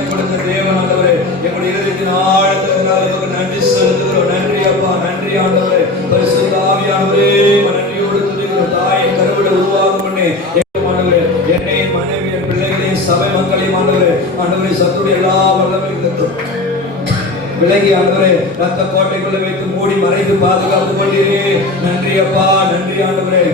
ஜீவனை கொடுத்த தேவன் ஆண்டவரே, எங்களுடைய இதயத்தின் ஆழத்திற்காக உமக்கு நன்றி செலுத்துகிறோம். நன்றி அப்பா, நன்றி ஆண்டவரே. பரிசுத்த ஆவியானவரே, நன்றியோடு துதிக்கிறோம். தாயின் கருவிட உருவாகும் முன்னே என்னையும் மனைவி என் பிள்ளைகளையும் சபை மக்களையும் ஆண்டவரே சத்துடைய எல்லா வல்லமைகளுக்கும் விலகி ஆண்டவரே ரத்த கோட்டைக்குள்ள வைத்து மூடி மறைத்து பாதுகாத்து கொண்டீரே. நன்றி அப்பா, நன்றி ஆண்டவரே.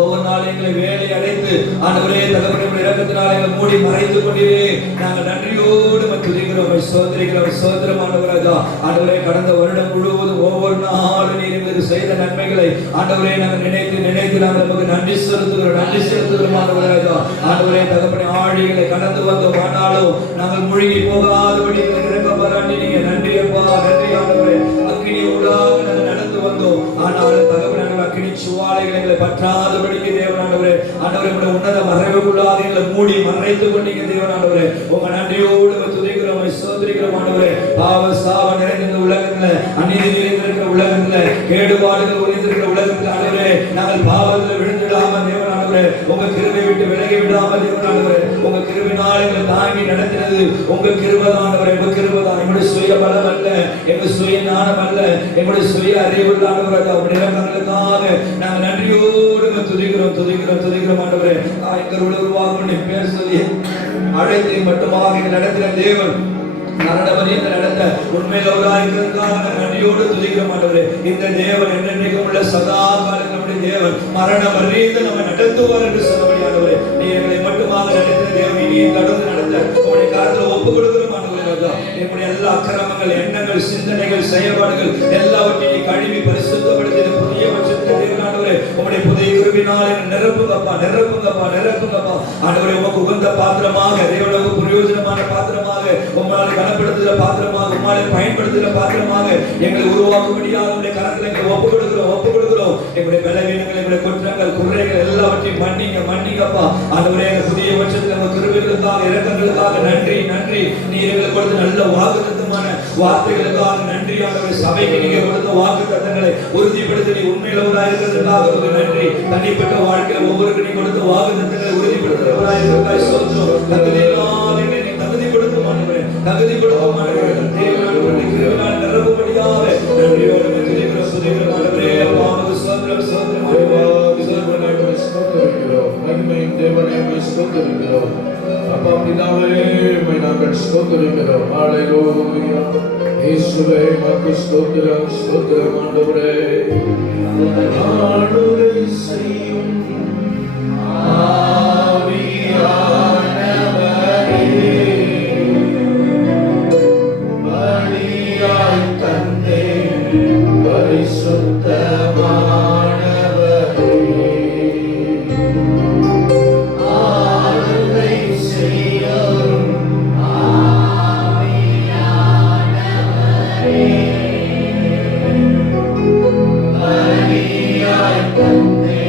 ஒவ்வொரு நாளும் எங்களை வேலை அடைத்து ஆண்டவரே தகப்பனுடைய இரக்கத்தினால எங்களை மூடி மறைத்து கொண்டீரே. நாங்கள் நன்றியோடு துதிக்கிறோம், சோதரிக்கிறோம். சோதரம் ஆண்டவராஜா, ஆண்டவரே கடந்த வருடம் முழுவதும் ஒவ்வொரு நாளும் நீர் எங்களுக்கு செய்த நன்மைகளை ஆண்டவரே நாங்கள் நினைத்து நாங்கள் நமக்கு நன்றி செலுத்துகிறோம் ஆண்டவராஜா. ஆண்டவரே தகப்பனை ஆழிகளை கடந்து வந்தோம், ஆனாலும் நாங்கள் மூழ்கி போகாதபடி இறக்க பாராட்டினீங்க. நன்றி அப்பா, நன்றி ஆண்டவரே. அக்கினி ஊடாக நாங்கள் நடந்து வந்தோம், ஆனாலும் தகப்பனை அக்கினி சுவாலைகளை எங்களை பற்றாதபடிக்கு தேவனாண்டவரே ஆண்டவரே உங்களுடைய உன்னத மறைவுக்குள்ளாக எங்களை மூடி மறைத்து கொண்டீங்க தேவனாண்டவரே. உங்க நன்றியோடு துதிக்கிறோம், சோதரிக்கிறோம் ஆண்டவரே. பாவ சாவ நிறைந்த இந்த உலகத்துல, அநீதி நிறைந்திருக்கிற உலகத்துல, கேடுபாடுகள் ஒளிந்திருக்கிற உலகத்துல ஆண்டவரே நாங்கள் பாவத்துல விழுந்துடாம தேவனாண்டவரே உங்க கிருபை விட்டு விலகி விடாம தேவனாண்டவரே உங்க கிருபினால் எங்களை தாங்கி நடத்தினது உங்க கிருபைதாண்டவரே. உங்க கிருபைதான், எங்களுடைய சுய பலம் அல்ல, எங்க சுய ஞானம் அல்ல, எங்களுடைய சுய அறிவுள்ள ஆண்டவரே உங்களுக்காக நாங்கள் நன்றியோடு துதிக்கிறோம் ஆண்டவரே. எங்களோட உருவாகும் பேர் சொல்லி அழைத்தை மட்டுமாக நடத்தின தேவன் நடத்த உண்மையில நன்றியோடு துதிக்கிறோம் ஆண்டவரே. இந்த தேவன் என்னென்னைக்கும் உள்ள சதா காலம் நம்முடைய தேவன் மரணம் அறிந்து நம்ம நடத்துவார் என்று சொல்லபடி ஆண்டவரே நீ எங்களை மட்டுமாக நடத்தின தேவன் இனி தொடர்ந்து நடத்த உங்களுடைய காலத்தில் ஒப்புக் கொடுக்கிறோம் ஆண்டவரே. என்னுடைய எல்லா அக்கிரமங்கள், எண்ணங்கள், சிந்தனைகள், செயல்பாடுகள் எல்லாவற்றையும் கழுவி பரிசுத்தப்படுத்தி புதிய பட்சத்தில் தேவனாண்டவரே உங்களுடைய புதிய கிருபையினால் நிரப்புங்கப்பா ஆண்டவரே. உமக்கு உகந்த பாத்திரமாக, தேவனுக்கு பிரயோஜனமான பாத்திரமாக, உங்களால் கனப்படுத்துகிற பாத்திரமாக, உங்களால் பயன்படுத்துகிற பாத்திரமாக எங்களை உருவாக்கும்படியாக உங்களுடைய கரத்தில் எங்களை ஒப்புக் கொடுக்கிறோம். எங்களுடைய பலவீனங்கள், எங்களுடைய குற்றங்கள், குறைகள் எல்லாவற்றையும் மன்னிங்கப்பா ஆண்டவரே. புதிய பட்சத்தில் உங்க கிருபைகளுக்காக, இரக்கங்களுக்காக நன்றி. நீ எங்களுக்கு கொடுத்த நல்ல வாக்குத்தத்தமான வார்த்தைகளுக்காக நன்றி ஆண்டவரே. சபைக்கு நீங்க கொடுத்த வாக்குத்தத்தங்களை உறுதிப்படுத்தி நீ உண்மையுள்ளவராக இருக்கிறதுக்காக நன்றி. தனிப்பட்ட வாழ்க்கையில் ஒவ்வொருக்கு நீ கொடுத்த வாக்குத்தத்தங்களை உறுதிப்படுத்துகிறவராக இருக்கிறாய். சோத்திரம். தகுதிப்படுத்தும் ஆண்டவரே தேவனாண்டவரே கிருபையால் நிரப்பும்படியாக நன்றியோடு துதிக்கிறோம் ஆண்டவரே. அப்பா பிதாவே நாங்கள் ஸ்தோத்திரிக்கிறோம். ஹல்லேலூயா. இயேசுவே உமக்கு ஸ்தோத்திரம் ஆண்டவரே. ஆளுகை செய்யும் ஆவியானவரே பலியாய் தந்தே பரிசுத்தமானவரே ஆளுகை செய்யும் ஆவியானவரே பலியாய் தந்தே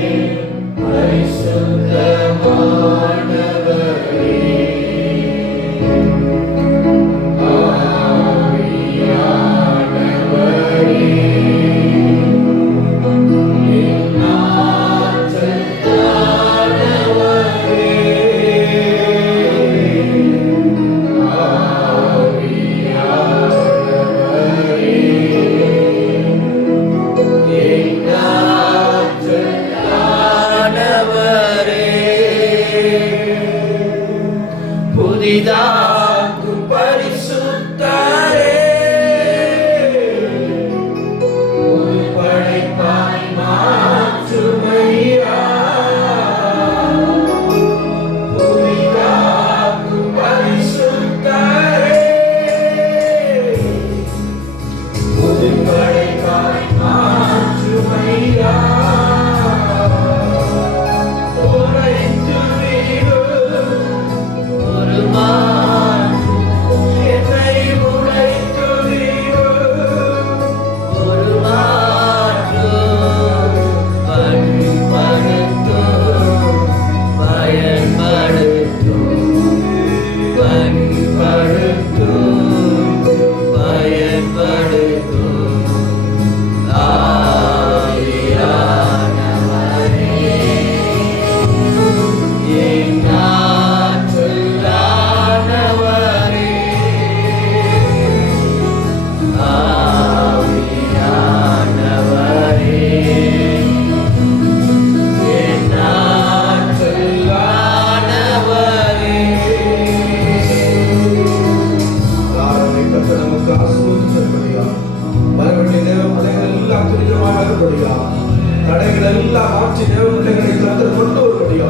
தடைகள் எல்லாம் மாற்றி தேவங்களை கத்தர் கொண்டு வரும்படியா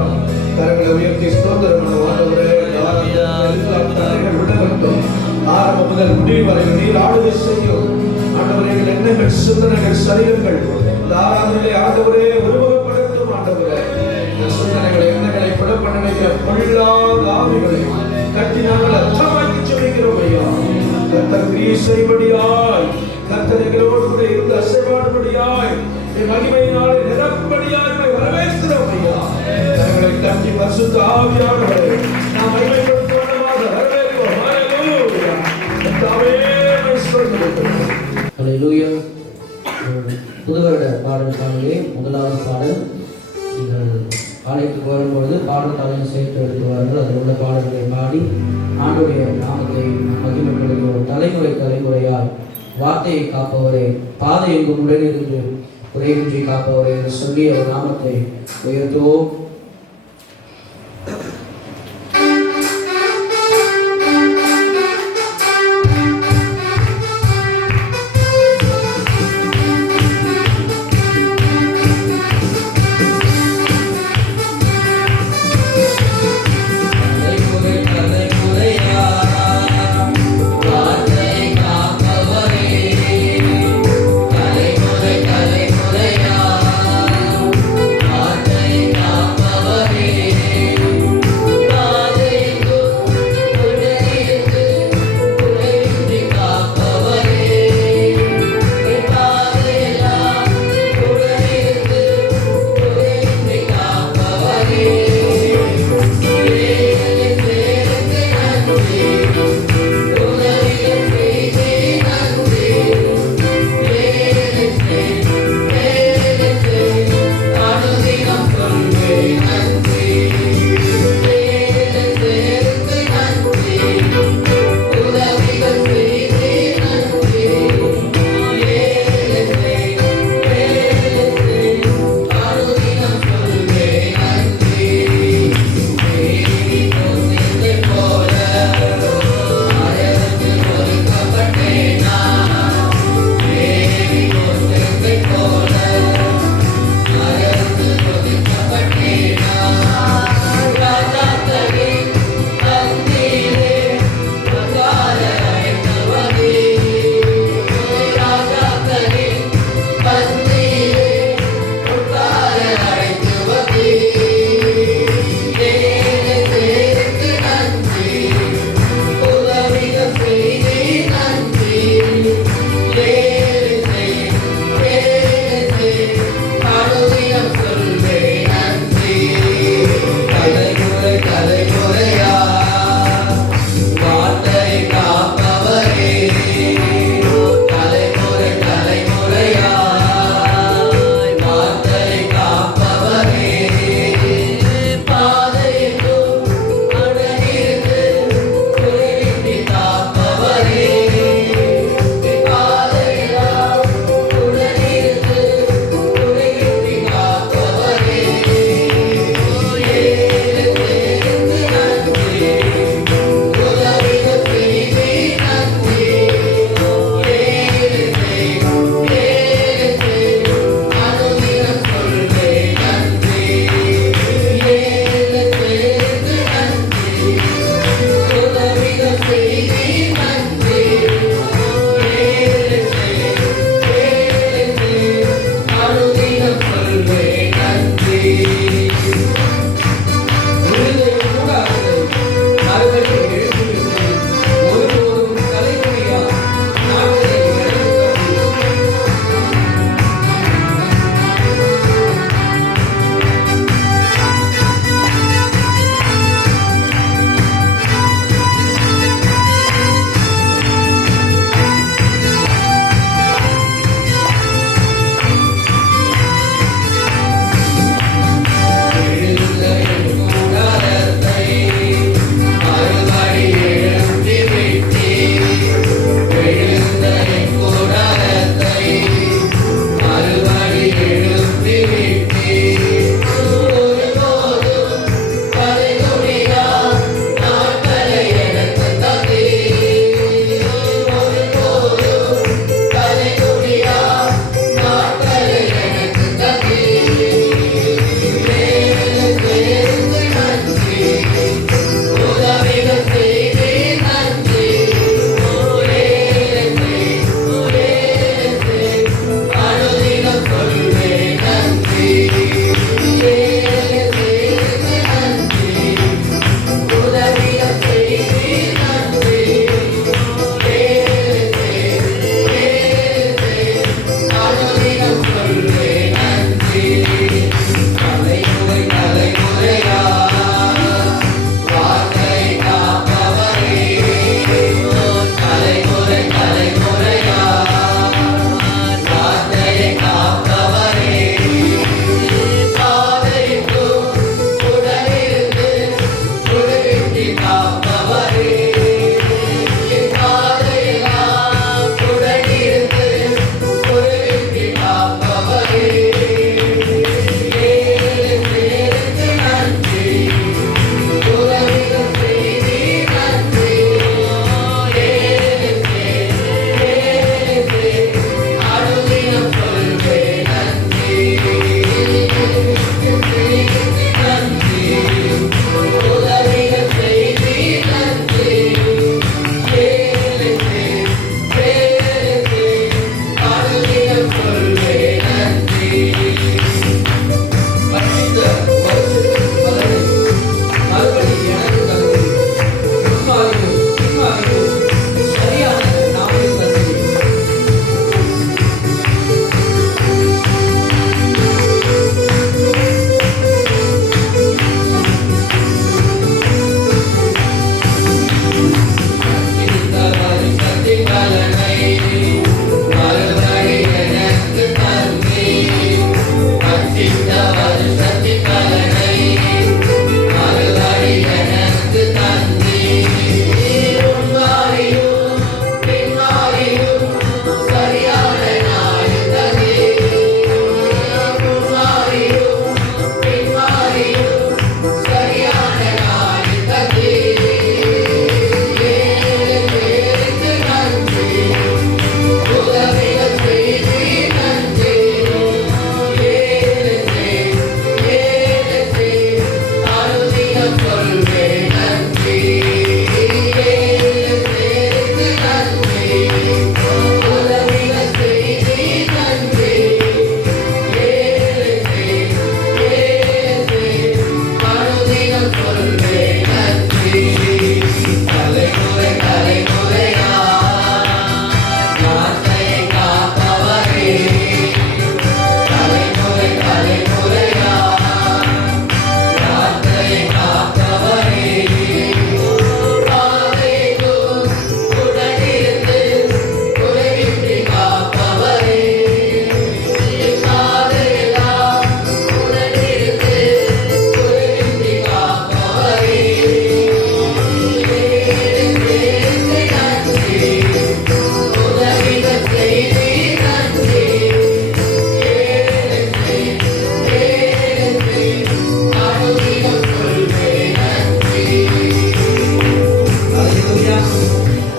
கரங்களை உயர்த்தி ஸ்தோத்திரம் ஆண்டவரே. எல்லா தடைகள் விடப்பட்டும் ஆரம்ப முதல் முடிவு வரை நீர் ஆளுகை செய்யும் ஆண்டவரே. எண்ணங்கள் சிந்தனைகள் சரீரங்கள் இந்த ஆராதனை ஆண்டவரே உருவகப்படுத்தும் ஆண்டவரே. சிந்தனைகளை எண்ணங்களை படப்பட நினைக்கிற பொல்லாத ஆவிகளை கட்டி நாங்கள் அச்சமாக்கி சொல்லிக்கிறோம் ஐயா. கர்த்தர் கிரியை செய்யும்படியாய் கர்த்தர் எங்களோடு கூட இருந்து அசைவாடும்படியாய் மகிமையினாலே நிரப்பும்படியாய் வரவேற்கிறோம் ஐயா. எங்களை கட்டி பரிசுத்த ஆவியானவரே நாம் மகிமைப்படுத்துவதாக வரவேற்கிறோம். ஹல்லேலூயா. கர்த்தாவே ஸ்தோத்திரம். ஹல்லேலூயா. புது வருட பாடல் பாடலே முதலாவது பாடல். நீங்கள் ஆலயத்துக்கு வரும்பொழுது பாடல் தலையில் சேர்த்து எடுத்துவார்கள். அதில் உள்ள பாடல்களை பாடி ஆண்டுடைய நாமத்தை மகிமைப்படுத்துவோம். தலைமுறை தலைமுறையாய் வார்த்தையை காப்பவரே, பாதை எங்கும் உடனிருந்து குறைவின்றி காப்பவரே என்று சொல்லி அவர் நாமத்தை உயர்த்துவோம். Thank you.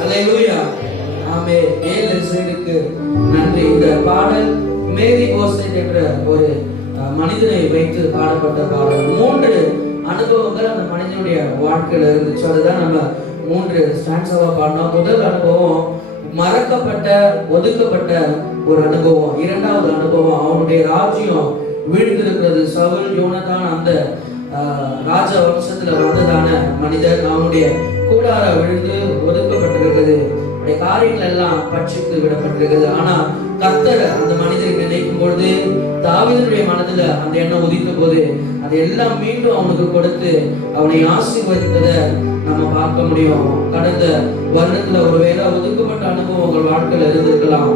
அல்லேலூயா. ஆமே. ஏழு இசைக்கு நன்றி. இந்த பாடல் மேரி கோஸ்டேட் என்ற ஒரு மனிதனை வைத்து பாடப்பட்ட பாடல். 3 அனுபவங்கள் அந்த மனிதனுடைய வாழ்க்கையில இருந்துச்சு. அதுதான் நம்ம 3 ஸ்டான்ஸாவா பாடினோம். முதல் அனுபவம் மறக்கப்பட்ட ஒதுக்கப்பட்ட ஒரு அனுபவம். இரண்டாவது அனுபவம் அவனுடைய ராஜ்யம் வீழ்ந்திருக்கிறது. சவுல் யோனத்தான் அந்த ராஜ வம்சத்துல வந்ததான மனிதர். அவனுடைய கூடார விழுந்து ஒதுக்கப்பட்டிருக்கிறது. காரியங்கள் எல்லாம் பட்சித்து விடப்பட்டிருக்கிறது. ஆனா கர்த்தர் அந்த மனிதரை நினைக்கும் பொழுது தாவீதுடைய மனதுல அந்த எண்ணம் உதித்த போது அதை எல்லாம் மீண்டும் அவனுக்கு கொடுத்து அவனை ஆசீர்வதித்ததை நம்ம பார்க்க முடியும். கடந்த வருடத்துல ஒருவேளை ஒதுக்கப்பட்ட அனுபவம் உங்கள் வாழ்க்கையில இருந்திருக்கலாம்.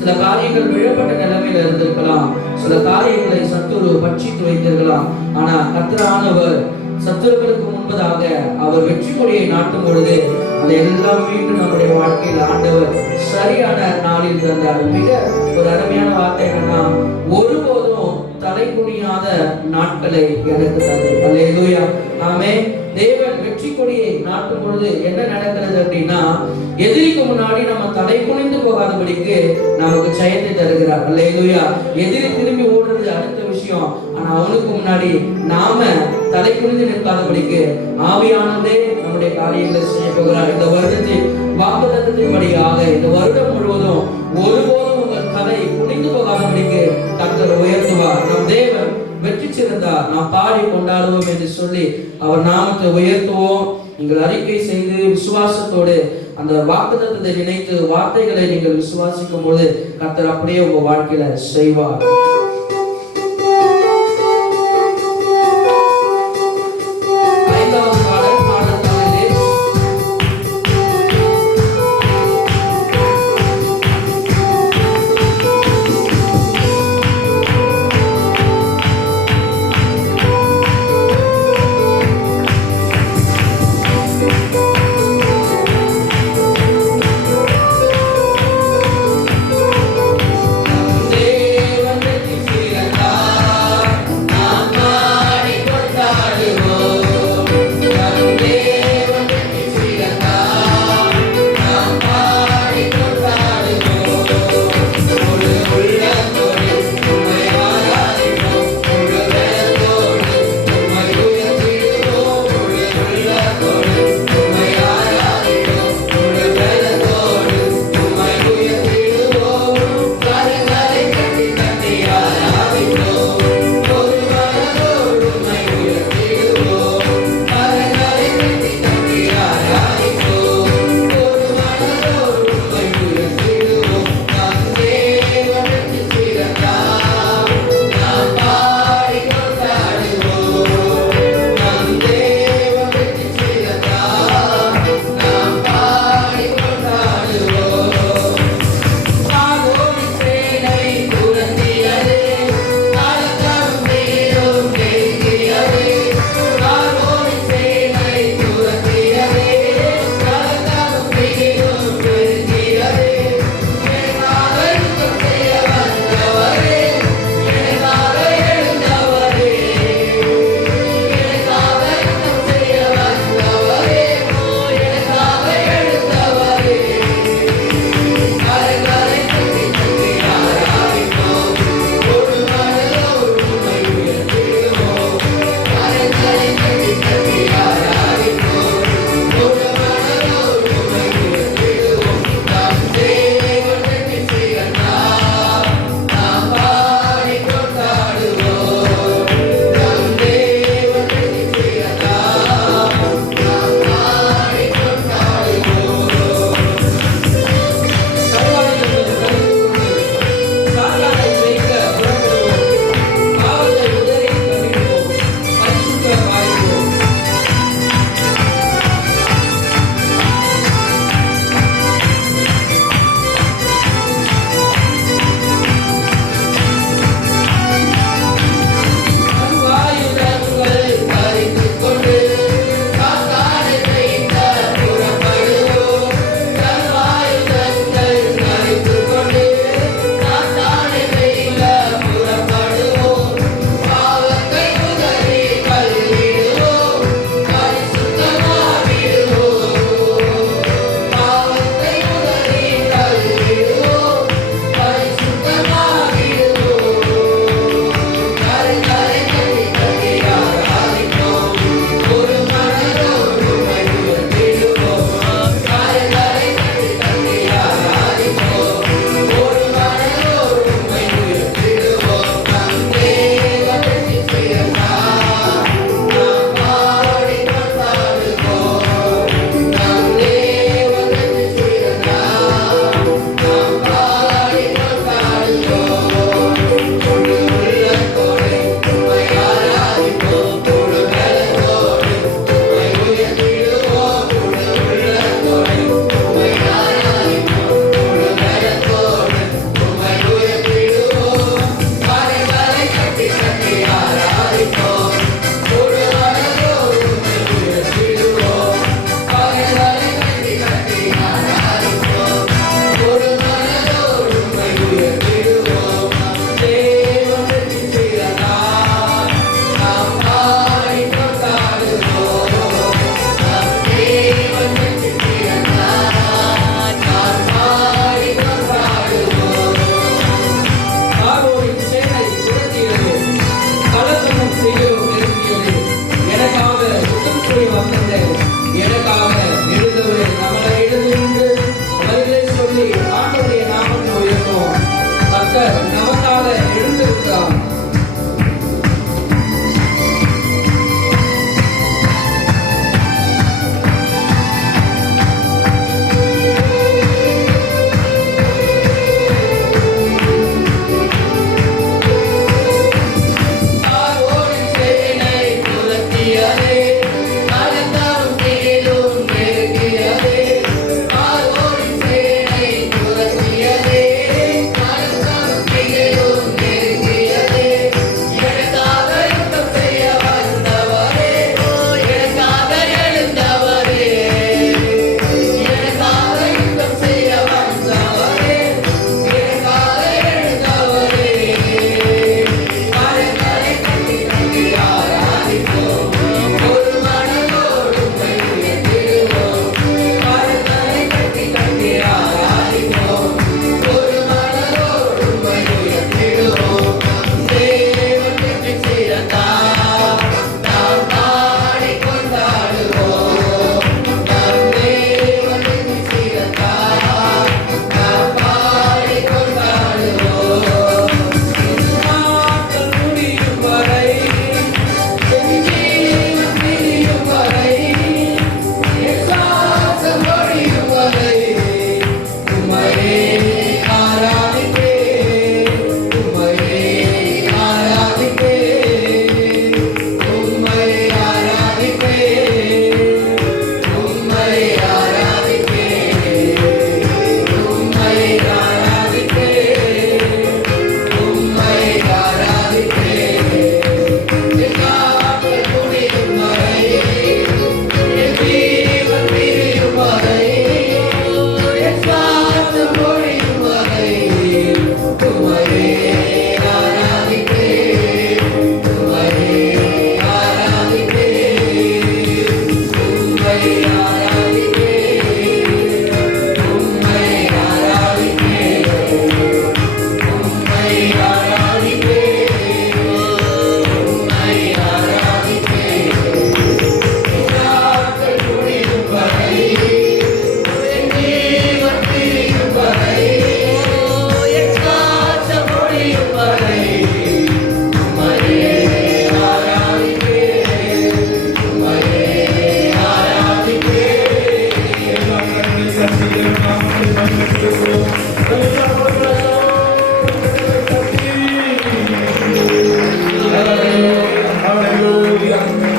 சில காரியங்கள் விழப்பட்ட நிலைமையில இருந்திருக்கலாம். சில காரியங்களை சத்துரு பட்சித்து வைத்திருக்கலாம். ஆனா கர்த்தரானவர் சத்துருக்களுக்கு முன்பதாக அவர் வெற்றி கொடியை நாட்டும் பொழுது அதையெல்லாம் மீண்டும் நம்முடைய வாழ்க்கையில் ஆண்டவர் சரியான நாளில் தந்தார். மிக ஒரு அருமையான வார்த்தை என்னன்னா, ஒருபோதும் தலை குனியாத நாட்களை எனக்கு தந்தது. அல்லேலூயா. ஆமே. தேவன் வெற்றி கொடியை நாட்டும் பொழுது என்ன நடக்கிறது அப்படின்னா, எதிரிக்கு முன்னாடி நம்ம தலை குனிந்து போகாதபடிக்கு நமக்கு ஜெயத்தை தருகிறார். அல்லேலூயா. எதிரி திரும்பி ஓடுறது அடுத்த விஷயம். ஆனா அவனுக்கு முன்னாடி நாம தலை குனிந்து நிற்காதபடிக்கு ஆவியானவரே நம்முடைய காரியங்களை செய்ய போகிறார். இந்த வருடத்தின் வாக்குத்தத்தத்தின்படியாக இந்த வருடம் முழுவதும் ஒருபோதும் உங்கள் தலை குனிந்து போகாதபடிக்கு கர்த்தர் உயர்த்துவார். நம் தேவன் வெற்றி சிறந்தார், நாம் பாடி கொண்டாடுவோம் என்று சொல்லி அவர் நாமத்தை உயர்த்துவோம். நீங்கள் அறிக்கை செய்து விசுவாசத்தோடு அந்த வாக்குத்தத்தத்தை நினைத்து வார்த்தைகளை நீங்கள் விசுவாசிக்கும் போது கர்த்தர் அப்படியே உங்க வாழ்க்கையில செய்வார். தேவன்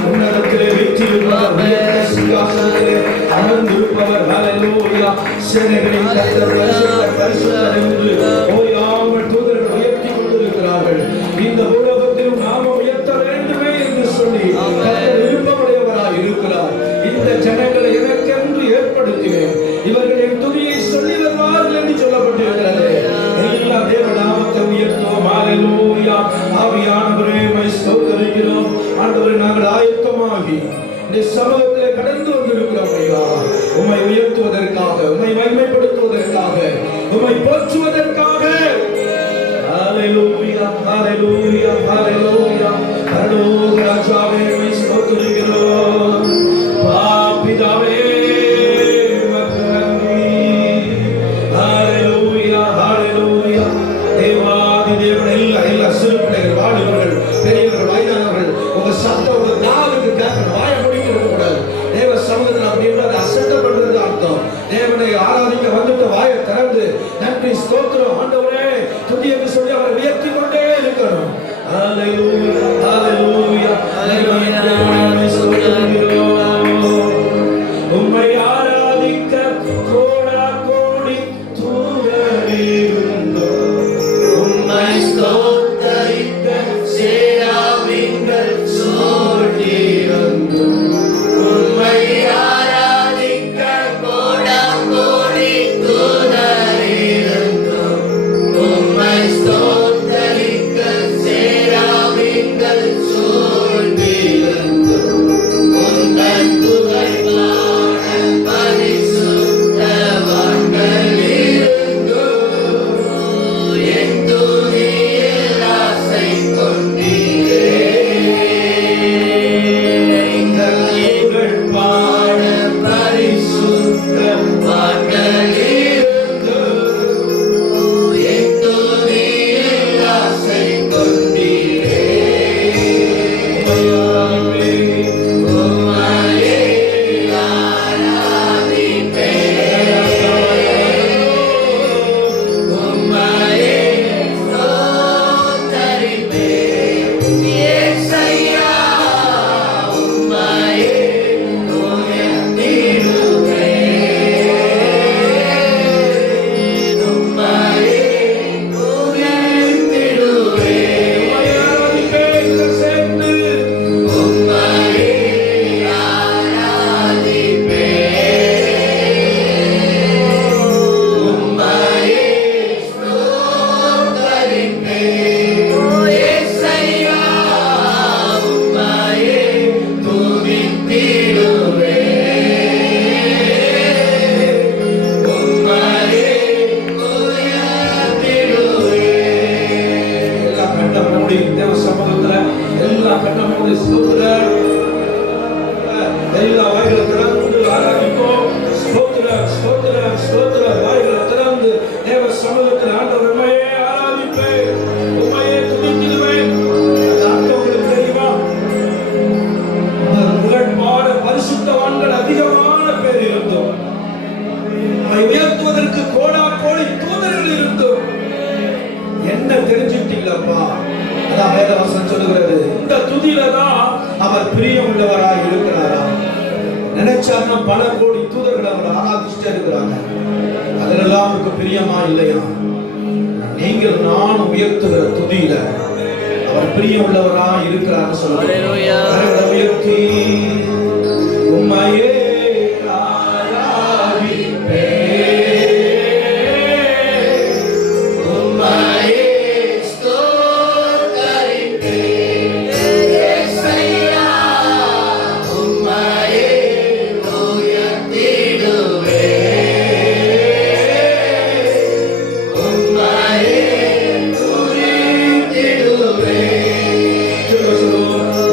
உன்னதத்திலே வீற்றிருப்பவர் சிங்காசனத்திலே அமர்ந்திருப்பவர் ஹல்லேலூயா. சேனைகளின் கர்த்தர் பரிசுத்தர் என்று ஓயாமல் தூதர்கள் உயர்த்தி கொண்டிருக்கிறார்கள். இந்த உலகத்திலும் நாம உயர்த்த வேண்டுமே என்று சொல்லி கர்த்தர் விருப்பமுடையவராய் இருக்கிறார். இந்த ஜனங்களை எனக்கென்று ஏற்படுத்தினேன், இவர்கள் என் துதியை சொல்லி வருவார்கள் என்று சொல்லப்பட்டிருக்கிறது. எல்லா தேவ நாமத்தை உயர்த்துவோம். ஹல்லேலூயா. ஆவியானவரே உம்மை ஸ்தோத்திரிக்கிறோம். ஆண்டவரே, நாங்கள் ஆயத்தமாகி இந்த சமூகத்திலே கடந்து வந்திருக்கிறோம் ஐயா. உம்மை உயர்த்துவதற்காக, உம்மை மகிமைப்படுத்துவதற்காக, உம்மை போற்றுவதற்காக. ஹல்லேலூயா, ஹல்லேலூயா, ஹல்லேலூயா. பரலோக ராஜாவே உம்மை ஸ்தோத்திரிக்கிறோம். பிதாவே உமக்கு நன்றி. ஹல்லேலூயா, ஹல்லேலூயா. தேவாதி தேவன் எல்லா சிறு பிள்ளைகள், வாலிபர்கள், பெரியவர்கள், வயதானவர்கள், உங்க சத்தம் உங்க நாவுக்கு கேட்கணும். வாய முடிக்கிறது கூடாது. தேவ சமூகத்தில் அப்படின்றது அசட்டை பண்றது அர்த்தம். தேவனை ஆராதிக்க வந்துட்டு வாயை திறந்து நன்றி ஸ்தோத்திரம் ஆண்டவரே துதி என்று சொல்லி அவரை உயர்த்தி கொண்டே இருக்கணும். ஹல்லேலூயா, ஹல்லேலூயா. உம்மை ஆராதிக்க கோடா கோடி தூதர் இருந்தோம். உம்மை ஸ்தோத்தரிக்க சேராவிங்கள் சூழ்ந்திருந்தோம். உம்மை ஆராதிக்க கோடா கோடி தூதர் இருந்தோம். உம்மை ஸ்தோத்தரிக்க சேராவிங்கள் சூழ்ந்திருந்தோம். உந்தன் புகழ் பாட பரிசுத்தவான்கள் இருந்தோம். என் துதியில் ஆசை கொண்டீரே. எங்கள் புகழ் பாட பரிசுத்தவான்கள் இருந்தோம். என் துதியில் ஆசை கொண்டீரே. உம்மையே ஆராதிப்பேன். உம்மையே ஸ்தோத்தரிப்பேன். இயேசையா, உம்மையே உயர்த்திடுவேன். உம்மையே உயர்த்திடுவேன். உம்மையே ஆராதிப்பேன் சேர்த்து. உம்மையே ஆராதிப்பேன். உம்மையே ஸ்தோத்தரிப்பேன். இயேசையா, உம்மையே துதித்திடுவேன். உம்மையே உயர்த்திடுவேன். எல்லா கண்டம் மூடி தேவ சமூகத்துல எல்லா கண்டம் மூடி ஸ்தோத்திரம். எல்லா வாய்களை திறந்து ஆராதிப்போம். ஸ்தோத்திரம், ஸ்தோத்திரம், ஸ்தோத்திரம். வாய்களை திறந்து தேவ சமூகத்தில் ஆண்டவர் உம்மையே ஆராதிப்பேன், உம்மையே துதித்திடுவேன். அந்த அர்த்தம் உங்களுக்கு தெரியுமா? உங்கள் புகழ் பாட பரிசுத்தவான்கள் அதிகமான பேர் இருந்தோம். உம்மை உயர்த்துவதற்கு கோடா கோடி தூதர்கள் இருந்தோம். என்ன தெரிஞ்சுட்டீங்களப்பா? அதான் வேதவசனம் சொல்லுகிறது. இந்த துதியில தான் அவர் பிரியம் உள்ளவராய் இருக்கிறாரா? நினைச்சாருன்னா பல கோடி தூதர்கள் அவர் ஆராதிச்சுட்டு இருக்கிறாங்க. அதெல்லாம் அவருக்கு பிரியமா இல்லையா? நீங்கள் நான் உயர்த்துகிற துதியில அவர் பிரியம் உள்ளவராய் இருக்கிறார் சொல்லுங்க. கரங்களை உயர்த்தி உம்மையே ஆராதிப்பேன். உம்மையே ஸ்தோத்தரிப்பேன். இயேசையா, உம்மையே உயர்த்திடுவேன். உம்மையே துதித்திடுவேன்.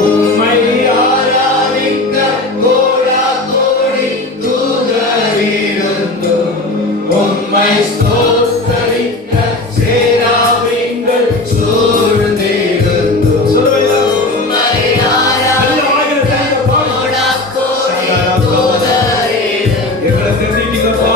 உம்மை ஆராதிக்க கோடா கோடி தூதர் இருந்தோம். உம்மை ஸ்தோத்தரிக்க சேராவிங்கள் சூழ்ந்திருந்தோம். சொல்லுங்க. உம்மை ஆராதிக்க கோடா கோடி தூதர் இருந்தோம். எங்களை தெரிஞ்சிட்டீங்கப்பா.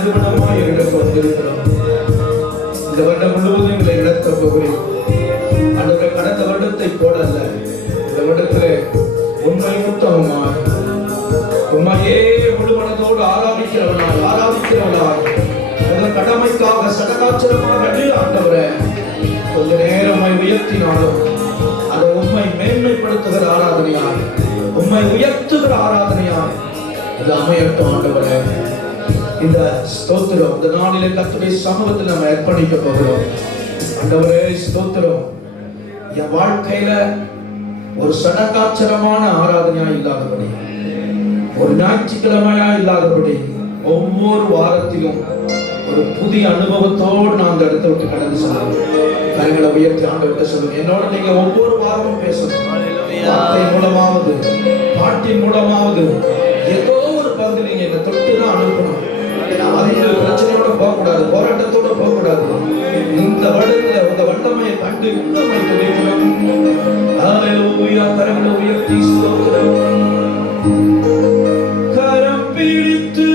மனதுமனமாய் எடுக்க வந்திருக்கிறோம். இந்த வருடம் முழுவதும் எங்களை நடத்த போகிறேன். ஆண்டவரே, கடந்த வருடத்தை போடல்ல, இந்த வருடத்திலே உண்மை உத்தமமாய் உண்மையே முழு மனதோடு ஆராதிக்கிறவனாய் உங்கள் கடமைக்காக சடகாச்சரமாக ஆண்டவரே கொஞ்ச நேரம் உயர்த்தினாலும் அதை உண்மை மேன்மைப்படுத்துகிற ஆராதனையாய், உண்மை உயர்த்துகிற ஆராதனையாய் அது அமையட்டும் ஆண்டவரே. இந்த ஸ்தோத்திரம் இந்த நாளிலே கர்த்தருடைய சமூகத்தில் நம்ம அர்ப்பணிக்க போகிறோம். ஆண்டவரே ஸ்தோத்திரம். என் வாழ்க்கையில ஒரு சடகாச்சரமான ஆராதனையா இல்லாதபடி, ஒரு ஞாயிற்றுக்கிழமையா இல்லாதபடி, ஒவ்வொரு வாரத்திலும் ஒரு புதிய அனுபவத்தோடு நான் அந்த இடத்தை விட்டு கடந்து செல்லணும். கரங்களை உயர்த்தி ஆண்டவர்கிட்ட சொல்லுங்க. என்னோட நீங்க ஒவ்வொரு வாரமும் பேசணும். வார்த்தை மூலமாவது பாட்டின் மூலமாவது ஏதோ ஒரு பகுதி நீங்க என்னை தொட்டு தான் அனுப்பணும். பிரச்சனையோட போகக்கூடாது, போராட்டத்தோட போகக்கூடாது. இந்த வருடத்துல உங்க வல்லமையை கண்டு இன்னும் கரங்களை உயர்த்தி கரம் பிடித்து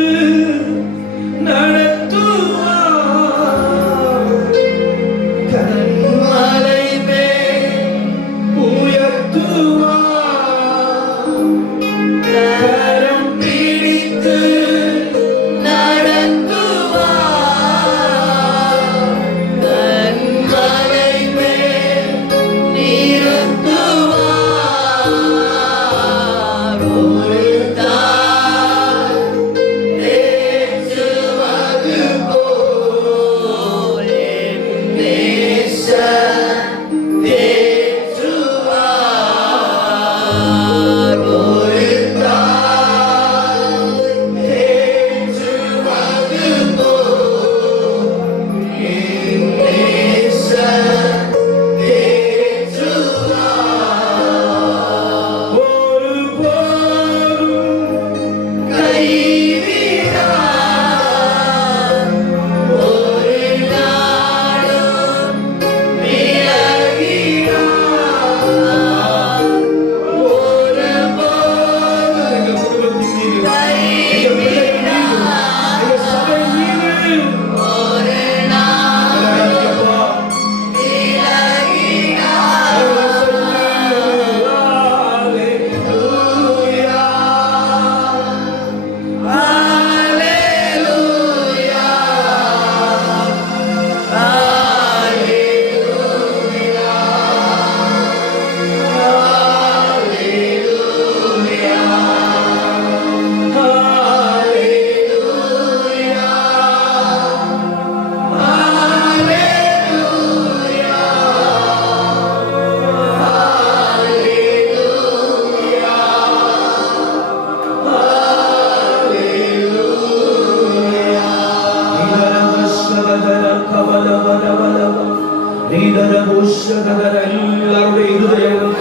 எல்லாருடைய இருதயம்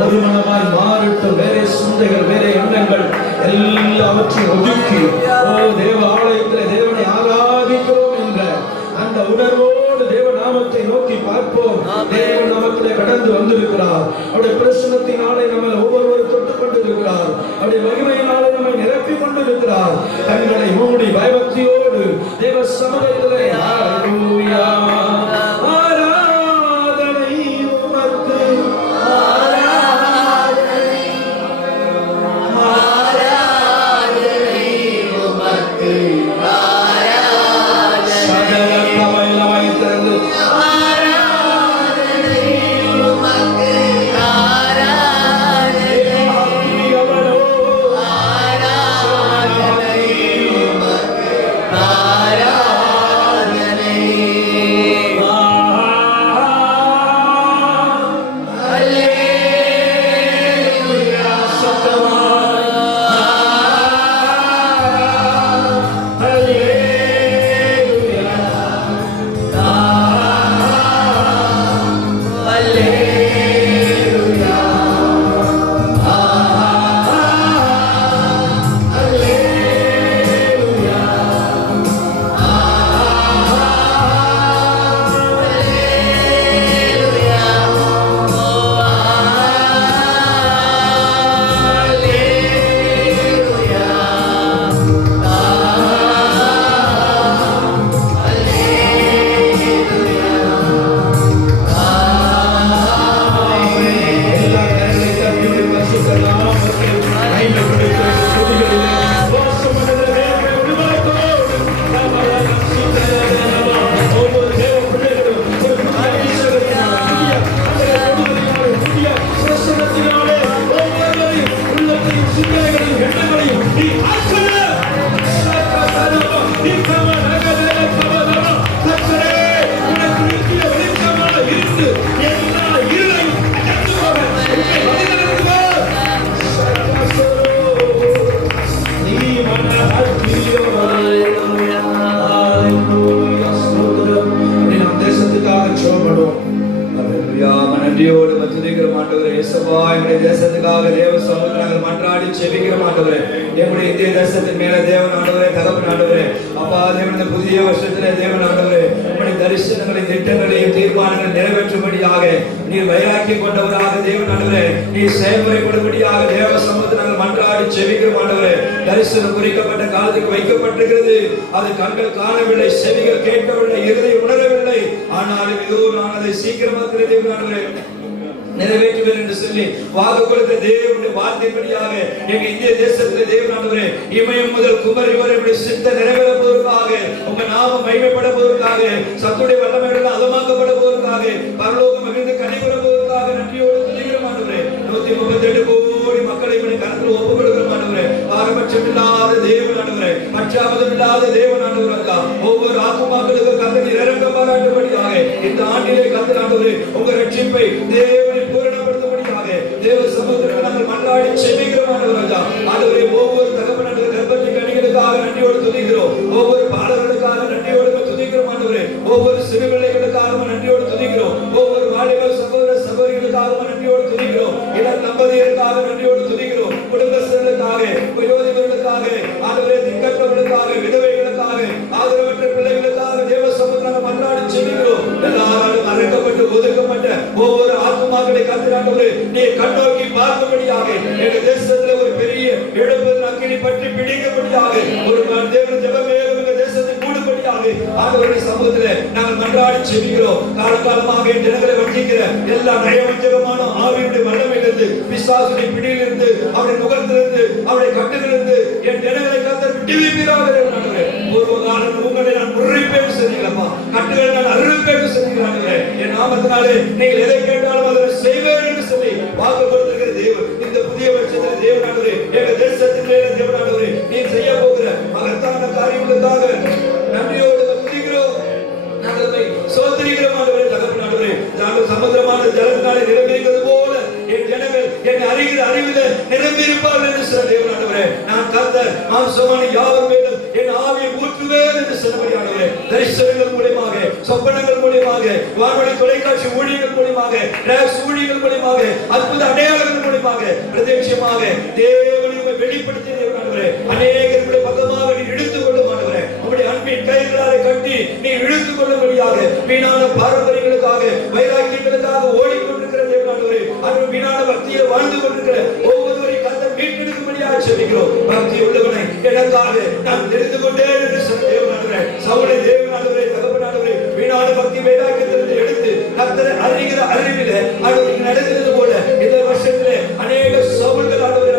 ஒரு மனமாய் மாறட்டும். வேற சிந்தைகள், வேற எண்ணங்கள் எல்லாவற்றையும் ஒதுக்கி தேவ ஆலயத்தில் தேவனை ஆராதிக்கிறோம் என்ற அந்த உணர்வோடு தேவ நாமத்தை நோக்கி பார்ப்போம். தேவ நாமத்திலே கடந்து வந்திருக்கிறார். அவருடைய பிரசன்னத்தினாலே நம்மை ஒவ்வொருவரும் தொட்டுக் கொண்டிருக்கிறார். அவருடைய மகிமையினாலே நம்மை நிரப்பிக் கொண்டிருக்கிறார். கண்களை மூடி பயபக்தியோடு தேவ சமூகத்திலே ஹல்லேலூயா நன்றியோடு துதிக்கிறோம் ஆண்டவரே. இயேசுவா, எங்களுடைய தேசத்துக்காக தேவ சமூகத்தில் நாங்கள் மன்றாடி செபிக்கிறோம் ஆண்டவரே. எங்களுடைய இந்திய தேசத்தின் மேல தேவன் ஆண்டவரே, தகப்பன் ஆண்டவரே, அப்பா தேவன் இந்த புதிய வருஷத்திலே தேவன் ஆண்டவரே, உங்களுடைய தரிசனங்களையும் திட்டங்களையும் தீர்மானங்களை நிறைவேற்றும்படியாக நீர் வைராக்கியம் கொண்டவராக தேவன் ஆண்டவரே, நீர் செயல்முறைப்படும்படியாக தேவ சமூகத்தில் நாங்கள் மன்றாடி செபிக்கிறோம் ஆண்டவரே. தரிசனம் குறிக்கப்பட்ட காலத்துக்கு வைக்கப்பட்டிருக்கிறது. அது கண்கள் காணவில்லை, செவிகள் கேட்கவில்லை, இருதயம் உணரவில்லை. ஆனாலும் இதோ நான் அதை சீக்கிரமாக தேவன் ஆண்டவரே நிறைவேற்றுவேன் என்று சொல்லி வாக்கு கொடுத்த தேவனுடைய வார்த்தைப்படியாக எங்க இந்திய தேசத்திலே தேவன் ஆண்டவரே, இமயம் முதல் குமரி வரை சித்த நிறைவேற போவதற்காக, உங்க நாமம் மகிமைப்பட போவதற்காக, சத்துடைய வல்லமைகள் அதமாக்கப்பட போவதற்காக, பரலோகம் மகிழ்ந்து கனிபுற போவதற்காக நன்றியோடு துதிக்கிறோம் ஆண்டவரே. 138 கோடி மக்களை கருத்தில் ஒப்புக் கொடுக்கிறோம் ஆண்டவரே. பாரபட்சம் இல்லாத தேவன் ஆண்டவரே, பட்சாபதம் இல்லாத தேவன் ஆண்டவரே, ஒவ்வொரு ஆத்துமாக்களுக்கு கர்த்தர் இரக்கம் பாராட்டும்படியாக இந்த ஆண்டிலே கர்த்தர் ஆண்டவரே உங்க ரட்சிப்பை தேவனை பூரணப்படுத்தும்படியாக தேவ சமூகத்தில் நாங்கள் மன்றாடி செபிக்கிறோம் ஆண்டவரே. ஆண்டவரே, ஒவ்வொரு தகப்பனுடைய கர்ப்பத்தின் கனிகளுக்காக நன்றியோடு துதிக்கிறோம். ஒவ்வொரு பாடல்களுக்காக நன்றியோடு துதிக்கிறோம் ஆண்டவரே. ஒவ்வொரு சிறுபிள்ளைகளுக்காக நன்றியோடு துதிக்கிறோம். ஒவ்வொரு வாலிபர் சகோதர சகோதரிகளுக்காக நன்றியோடு துதிக்கிறோம். இளம் தம்பதியருக்காக நன்றியோடு துதிக்கிறோம். குடும்பஸ்தர்களுக்காக, வயோதிபர்களுக்காக, ஆண்டவரே திக்கற்றவர்களுக்காக, விதவைகளுக்காக, ஆதரவற்ற பிள்ளைகளுக்காக தேவ சமூகத்தில் மன்றாடி செபிக்கிறோம். எல்லாரும் அழைக்கப்பட்டு ஒதுக்கப்பட்ட ஒவ்வொரு ஆத்மாக்களை கர்த்தர் நீ கண்ணோக்கி பார்க்கும்படியாக எங்க தேசத்துல ஒரு பெரிய எழுப்பு அக்கினி பற்றி பிடிக்கும்படியாக ஒரு தேவன் ஜெபமே எங்க தேசத்தை கூடும்படியாக ஆண்டவருடைய சமூகத்துல நாங்கள் மன்றாடி செபிக்கிறோம். காலகாலமாக என் ஜனங்களை வஞ்சிக்கிற எல்லா நயவஞ்சகமான ஆவியுடைய வல்லமையிலிருந்து, பிசாசுடைய பிடியிலிருந்து, அவருடைய முகத்திலிருந்து, அவருடைய கட்டுகளிலிருந்து என் ஜனங்களை கர்த்தர் விடுவிப்பீராக. ஒரு காலம் உங்களை நான் முறிப்பேன் சொன்னீங்களப்பா, கட்டுகளை நான் அறுப்பேன் சொன்னீங்களே. என் நாமத்தினாலே நீங்கள் எதை கேட்டாலும் அதை செய்வேன் என்று சொல்லி வாக்கு கொடுத்திருக்கிற தேவன் இந்த புதிய வருஷத்தில் தேவனானவரே, எங்க தேசத்தின் மேல தேவனானவரே, நீ செய்ய போகிற மகத்தான காரியங்களுக்காக நன்றியோடு துதிக்கிறோம். நாங்கள் சோதரிக்கிறோம் ஆண்டவரே. தகப்பனானவரே, நாங்கள் சமுத்திரமான ஜலத்தினாலே நிரம்பியிருக்கிறது போல என் ஜனங்கள் என்னை அறிகிற அறிவில நிரம்பியிருப்பார்கள் என்று சொல்ல தேவனானவரே. நான் கர்த்தர் மாம்சமான யாவர் மேலும் என் ஆவியை ஊற்றுவேன் என்று சொன்னபடியானவரே, தரிசனங்கள் மூலமாக, சொப்பனங்கள் மூலமாக, வானொலி தொலைக்காட்சி ஊழியர்கள் மூலமாக, டிராக்ஸ் ஊழியர்கள் மூலமாக, அற்புத அடையாளங்கள் மூலமாக பிரத்யட்சமாக தேவனை வெளிப்படுத்திய தேவனானவரே, அநேகருடைய பக்கமாக நீ இழுத்துக் கொள்ளும் ஆண்டவரே. உங்களுடைய அன்பின் கைகளாலே கட்டி நீ இழுத்துக் கொள்ளும்படியாக வீணான பாரம்பரியங்களுக்காக, வைராக்கியங்களுக்காக ஓடிக்கொண்டிருக்கிற தேவனானவரே, அந்த வீணான பக்தியை வாழ்ந்து கொண்டிருக்கிற ஒவ்வொருவரையும் கர்த்தர் மீட்டெடுக்கும்படியாக செபிக்கிறோம். பக்தி உள்ளவனை எனக்காக நான் தெரிந்து கொண்டேன் என்று சொன்ன தேவனானவரே, சவுலை தேவனானவரே, தகப்பனானவரே, வீணான பக்தி வைராக்கியத்திலிருந்து எடுத்து கர்த்தரை அறிகிற அறிவிலே அவருக்கு நடந்தது போல இந்த வருஷத்திலே அநேக சவுல்கள் ஆண்டவரே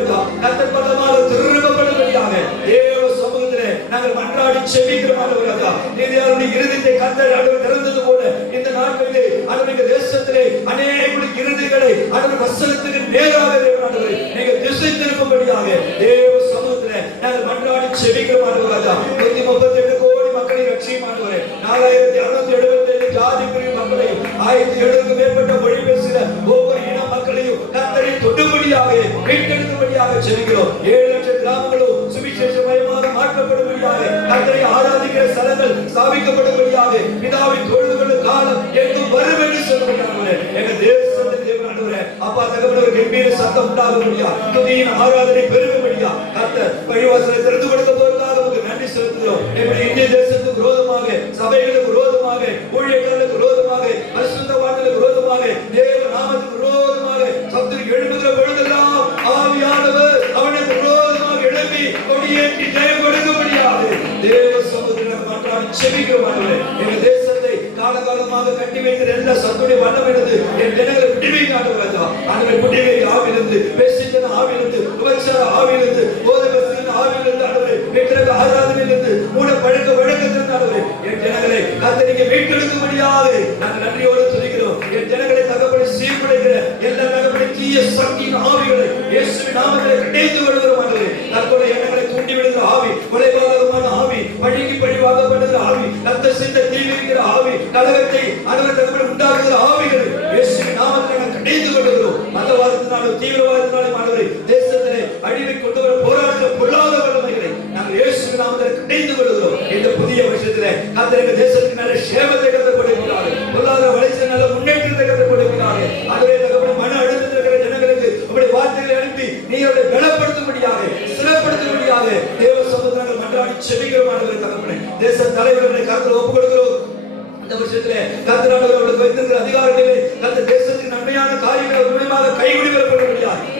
கர்த்தர் பலமாக திரும்பப்படும்படியாக தேவ சமூகத்திலே நாங்கள் மன்றாடி செபிக்கிறோம் ஆண்டவரே. நீதியாருடைய இருதயத்தை கர்த்தர் ஆண்டவர் திறந்தது போல இந்த நாட்களிலே ஆண்டவரே தேசத்திலே அநேக இருதயங்களை ஆண்டவர் வசனத்துக்கு நேராக தேவனானவரே நீங்கள் திசை திருப்பும்படியாக தேவ சமூகத்திலே நாங்கள் மன்றாடி செபிக்கிறோம் ஆண்டவரே. 138 கோடி மக்களை ரட்சியும் ஆண்டவரே. 4675 ஜாதி பிரிவு மக்களை 1700க்கும் மேற்பட்ட மொழி பேசுகிற ஒவ்வொரு இன மக்களையும் கர்த்தரை தொடும்படியாக மீட்டெடுக்கும்படியாக செபிக்கிறோம். 7 லட்சம் கிராமங்களும் சுவிசேஷமயமாக மாற்றப்படும்படியாக, கர்த்தரை ஆராதிக்கிற ஸ்தலங்கள் ஸ்தாபிக்கப்படும்படியாக, பிதாவின் தொழுதுகொள்ள காலம் எங்கும் வரும் என்று சொல்லுகிறார்களே. எங்க தேசத்தின் தேவனானவரே, அப்பா தகவல் கம்பீர சத்தம் உண்டாகும்படியா, துதியின் ஆராதனை பெருகும்படியா கர்த்தர் வழிவாசலை திறந்து கொடுக்க போவதற்காக உங்களுக்கு நன்றி செலுத்துகிறோம். எங்களுடைய இந்திய தேசத்துக்கு விரோதமாக, சபைகளுக்கு விரோதமாக, ஊழியர்களுக்கு விரோதமாக, பரிசுத்தவான்களுக்கு விரோதமாக, தேவ நாமத்துக்கு விரோதமாக சத்துரு எழும்புகிற பொழுதெல்லாம் ஆவியானவர் அவனுக்கு விரோதமாக எழுப்பி கொடியேற்றி ஜெயம் கொடுக்கும்படியாக தேவ சமூகத்தில் மன்றாடி செபிக்கிறோம் ஆண்டவரே. எங்க தேசத்தை காலகாலமாக கட்டி வைக்கிற எல்லா சத்துடைய வல்லமையிலிருந்து என் ஜனங்களை விடுவிக்க ஆண்டவரே. ஆண்டவரே, விடுவிக்க ஆவியிலிருந்து, பேசின ஆவியிலிருந்து, உபச்சார ஆவியிலிருந்து, போதகத்தின் ஆவியிலிருந்து ஆண்டவரே, விக்கிரக ஆராதனையிலிருந்து, மூட பழக்க வழக்கத்திலிருந்து ஆண்டவரே என் ஜனங்களை கர்த்தருக்கு மீட்டெடுக்கும்படியாக நாங்கள் நன்றியோடு துதிக்கிறோம். என் ஜனங்களை தகப்பனை சீர்குலைக்கிற எல்லா தகப்பனை தீய சக்தியின் ஆவிகளை இயேசுவின் நாமத்திலே கிடைத்து வருகிறோம் ஆண்டவரே. தற்கொலை எண்ணங்களை தூண்டி விடுகிற ஆவி, கொலைபாதகமான ஆவி, பழிக்கு பழிவாங்கப்படுகிற ஆவி, ரத்த சிந்த தீவிரிக்கிற ஆவி, கலகத்தை ஆண்டவர் தகப்பனை உண்டாக்குகிற ஆவிகளை இயேசுவின் நாமத்திலே நாங்கள் கிடைத்து கொள்கிறோம். மதவாதத்தினாலும் தீவிரவாதத்தினாலும் ஆண்டவரே தேசத்திலே அழிவை கொண்டு வர போராடுகிற பொல்லாத வல்லமைகளை நாங்கள் இயேசுவின் நாமத்திலே கிடைத்து கொள்கிறோம். இந்த புதிய வருஷத்திலே கர்த்தர் எங்கள் தேசத்துக்கு நல்ல சேமத்தை கற்றுக் கொடுக்கிறார்கள், பொருளாதார வளர்ச்சி நல்ல முன்னேற்றத்தை கற்றுக் கொடுக்கிறார்கள்.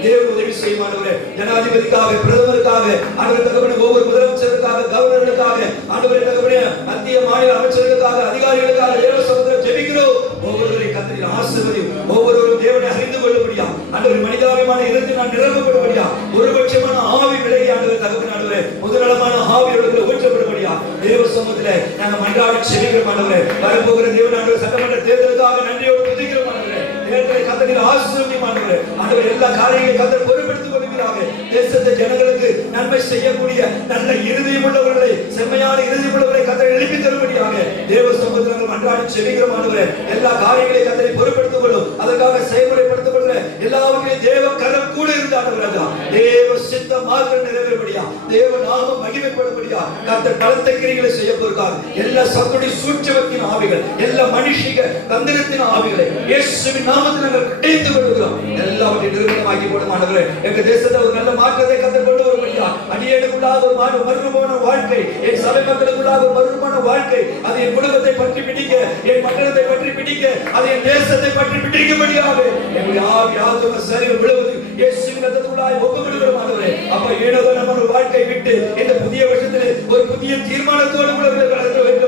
தேவன் உதவி செய்யும் ஆண்டவரே. ஜனாதிபதிக்காக, பிரதமருக்காக, ஆண்டவரே தகப்பனே, ஒவ்வொரு முதலமைச்சருக்காக, கவர்னர்களுக்காக, ஆண்டவரே தகப்பனே, மத்திய மாநில அமைச்சர்களுக்காக, அதிகாரிகளுக்காக தேவ சமூகத்தில் ஜெபிக்கிறோம். ஒவ்வொருவரை கர்த்தர் ஆசீர்வதியும். ஒவ்வொருவரும் தேவனை அறிந்து கொள்ளும்படியா, ஆண்டவரே மனிதாபிமான இடத்தில் நான் நிரப்பப்படும்படியா, ஒருபட்சமான ஆவி விலகி ஆண்டவரே தகப்பனே, ஆண்டவரே முதலமான ஆவி அவர்களுக்கு ஊற்றப்படும்படியா தேவ சமூகத்தில் நாங்கள் மன்றாடி ஜெபிக்கிறோம் ஆண்டவரே. வரப்போகிற தேவன் ஆண்டவரே சட்டமன்ற தேர்தலுக்காக நன்றியோடு துதிக்கிறோம் ஆண்டவரே. தேர்தலை கர்த்தர் ஆசீர்வதியும் ஆண்டவரே. ஆண்டவரே எல்லா காரியங்களையும் கர்த்தர் பொறுப்பெடுத்துக் கொள்கிறாங்க. தேசத்தை ஜனங்களுக்கு நன்மை செய்யக்கூடிய நல்ல இருதயம் உள்ளவர்களை, செம்மையான இருதயம் உள்ளவர்களை கர்த்தர் எழுப்பி தரும்படியாக தேவ சமூகத்தில் நாங்கள் மன்றாடி ஜெபிக்கிறோம் ஆண்டவரே. எல்லா காரியங்களையும் கர்த்தரை பொறுப்பெடுத்துக் கொள்ளும். அதற்காக செயல்முறைப்படுத்திக் கொள்கிற எல்லாவற்றையும் தேவ கரம் கூட இருந்து ஆண்டவரே தேவ சித்தம் மாத்திரம் நிறைவேறும்படியா, தேவ நாமம் மகிமைப்படும்படியா கர்த்தர் பலத்த கிரியைகளை செய்ய போகிறார். எல்லா சத்துடைய சூட்சமத்தின் ஆவிகள், எல்லா மனுஷிக தந்திரத்தின் ஆவிகளை இயேசுவின் நாமத்தில் நாங்கள் கடிந்து கொள்கிறோம். எல்லாவற்றையும் நிர்மூலமாக்கி போடும் ஆண்டவரே. எங்க தேசத்தை ஒரு நல்ல மாற்றத்தை கர்த்தர் கொண்டு வரும்படியா, அடியேனுக்குள்ளாக ஒரு மறுரூபமான வாழ்க்கை, என் சபை மக்களுக்குள்ளாக ஒரு மறுரூபமான வாழ்க்கை, அது என் குடும்பத்தை பற்றி பிடிக்க, என் பட்டணத்தை பற்றி பிடிக்க, அது என் தேசத்தை பற்றி பிடிக்கும்படியாக எங்களுடைய ஆவி ஆத்தும சரீரம் முழுவதும் இயேசுவின் ரத்தத்துக்குள்ளாய் ஒப்புக்கொடுக்கிறோம் ஆண்டவரே. அப்ப ஏனோ நம்ம வாழ்க்கை விட்டு இந்த புதிய வருஷத்திலே ஒரு புதிய தீர்மானத்தோடு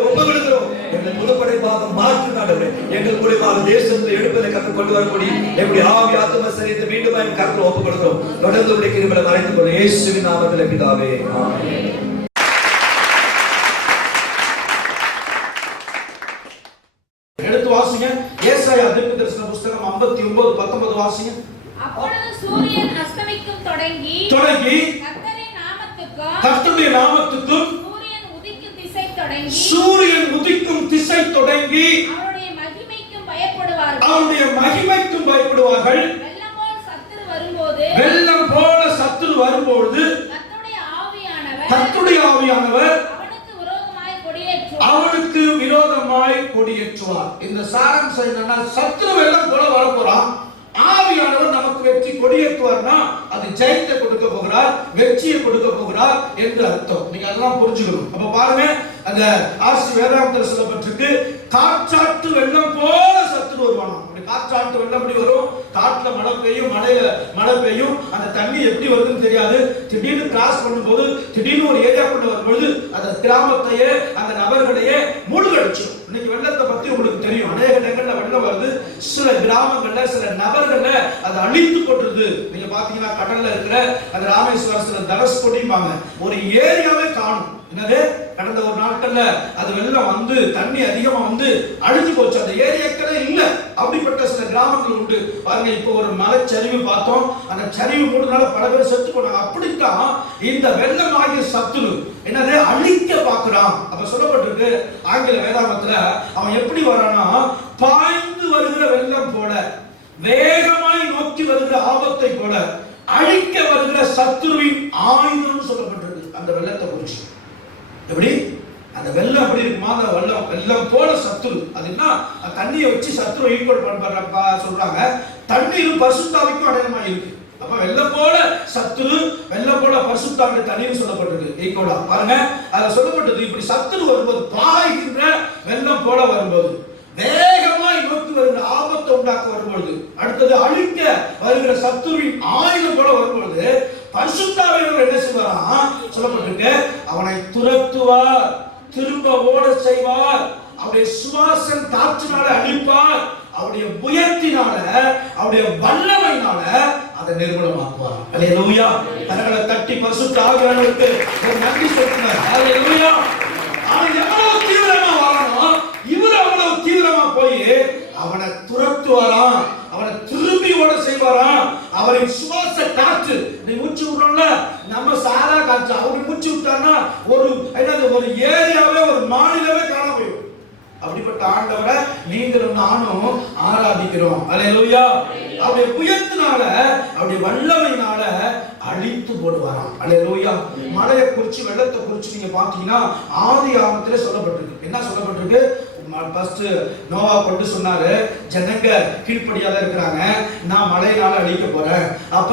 ஒப்புக்கொடுக்கிறோம். எங்கள் புதுப்படைப்பாக மாற்றும் ஆண்டவரே. எங்கள் மூலமாக தேசத்தில் எடுப்பதை கற்றுக் கொண்டு வரக்கூடிய எங்களுடைய ஆவி ஆத்தும சரீரத்தை மீண்டும் கருத்தில் ஒப்புக்கொடுக்கிறோம். தொடர்ந்து உடைய கிருபையை மறைத்துக் கொள்ளும் இயேசுவின் நாமத்தில் பிதாவே, ஆமென். எடுத்து வாசிங்க. ஏசாயா தீர்க்கதரிசன புத்தகம் 59:19 வாசிங்க. அப்பொழுது சூரியன் அஸ்தமிக்கும் தொடங்கி கர்த்தருடைய நாமத்துக்கும் சூரியன் உதிக்கும் திசை தொடங்கி அவருடைய மகிமைக்கும் பயப்படுவார்கள். வெள்ளம் போல சத்துரு வரும்போது கர்த்தருடைய ஆவியானவர் அவனுக்கு விரோதமாய் கொடியேற்றுவார். இந்த சாராம்சம் என்னன்னா, சத்துரு வெள்ளம் போல வரப்போறான், ஆவியானவர் நமக்கு வெற்றி கொடியேற்றுவார்னா அது ஜெயத்தை கொடுக்க போகிறார், வெற்றியை கொடுக்க போகிறார் என்று அர்த்தம். நீங்க அதெல்லாம் புரிஞ்சுக்கணும். அப்ப பாருங்க, அந்த ஆசி வேதாந்தத்தில் சொல்லப்பட்டிருக்கு, காற்றாற்று வெள்ளம் போல சத்துரு வருவானா. காற்றாற்று வெள்ளம் எப்படி வரும்? காட்டுல மழை பெய்யும், மழை பெய்யும், அந்த தண்ணி எப்படி வருதுன்னு தெரியாது. திடீர்னு கிராஸ் பண்ணும்போது, திடீர்னு ஒரு ஏரியாக்குள்ள வரும்போது அந்த கிராமத்தையே அந்த நபர்களையே மூழ்கடிச்சிடும். இன்னைக்கு வெள்ளத்தை பத்தி உங்களுக்கு தெரியும், அநேக இடங்கள்ல வெள்ளம் வருது, சில கிராமங்கள்ல சில நபர்கள அதை அழித்து கொட்டுறது. நீங்க பாத்தீங்கன்னா கடல்ல இருக்கிற அந்த ராமேஸ்வரத்துல தனுஷ்கோடிம்பாங்க, ஒரு ஏரியாவே காணும். என்னது, கடந்த ஒரு நாட்கள்ல அது வெள்ளம் வந்து தண்ணி அதிகமா வந்து அழிஞ்சு போச்சு, அந்த ஏரியாக்களே இல்ல. அப்படிப்பட்ட சில கிராமங்கள் உண்டு பாருங்க. இப்போ ஒரு மலைச்சரிவு பார்த்தோம், அந்த சரிவு மூடுனால பல பேர் செத்து போனாங்க. அப்படித்தான் இந்த வெள்ளமாகிய சத்துரு என்னது அழிக்க பார்க்கிறான். அப்ப சொல்லப்பட்டிருக்கு ஆங்கில வேதாகமத்துல, அவன் எப்படி வரானா, பாய்ந்து வருகிற வெள்ளம் போல, வேகமாய் நோக்கி வருகிற ஆபத்தை போல, அழிக்க வருகிற சத்துருவின் ஆயுதம் சொல்லப்பட்டிருக்கு அந்த வெள்ளத்தை குறிச்சு. எப்படி அந்த வெள்ளம் எப்படி இருக்குமா, அந்த வெள்ளம் போல சத்துரு. அது என்ன, தண்ணியை வச்சு சத்துரு ஈக்குவல் பண்றாங்க சொல்றாங்க. தண்ணீர் பரிசுத்தாவிக்கும் அடையாளமா இருக்கு. அப்ப வெள்ளம் போல சத்துரு, வெள்ளம் போல பரிசுத்தாவிய தண்ணீர் சொல்லப்பட்டிருக்கு ஈக்குவலா. பாருங்க, அதுல சொல்லப்பட்டது இப்படி சத்துரு வரும்போது, பாய்கின்ற வெள்ளம் போல வரும்போது, வேகமாய் நோக்கி வருகிற ஆபத்தை உண்டாக்க வரும்பொழுது, அடுத்தது அழிக்க வருகிற சத்துருவின் ஆயுதம் போல வரும்பொழுது, பரிசுத்தாவியவர் என்ன செய்வாராம் சொல்லப்பட்டிருக்கு, அவனை துரத்துவார், திரும்ப ஓட செய்வார், அவருடைய சுவாசம் காற்றினால அழிப்பார், அவருடைய புயத்தினால, அவருடைய வல்லமையினால அதை நிர்மூலமாக்குவார். அல்லேலூயா. கரங்களை தட்டி பரிசுத்த ஆவியானவருக்கு ஒரு நன்றி சொல்லுங்க. அல்லேலூயா. அவன் எவ்வளவு தீவிரமா வரணும், இவர் அவ்வளவு தீவிரமா போய் அவனை துரத்துவாராம், அவனை திரும்பி ஓட செய்வாராம். அவரின் சுவாச காற்று, நீ மூச்சு விடுறோம்ல, நம்ம சாதா காற்று, அவரு மூச்சு விட்டான்னா ஒரு ஒரு ஏரியாவே, ஒரு மாநிலமே காண போயிடும். அப்படிப்பட்ட ஆண்டவரை நீங்களும் நானும் ஆராதிக்கிறோம். அல்லேலூயா. அவருடைய புயத்தினால, அவருடைய வல்லமையினால அழித்து போடுவாராம். அல்லேலூயா. மழையை குறிச்சு, வெள்ளத்தை குறிச்சு நீங்க பாத்தீங்கன்னா ஆதியாகமத்திலே சொல்லப்பட்டிருக்கு. என்ன சொல்லப்பட்டிருக்கு? ஃபர்ஸ்ட் நோவா கொண்டு சொன்னாரு, ஜனங்க கீழ்ப்படியாத இருக்கிறாங்க, நான் மழையினால அழிக்க போறேன். அப்ப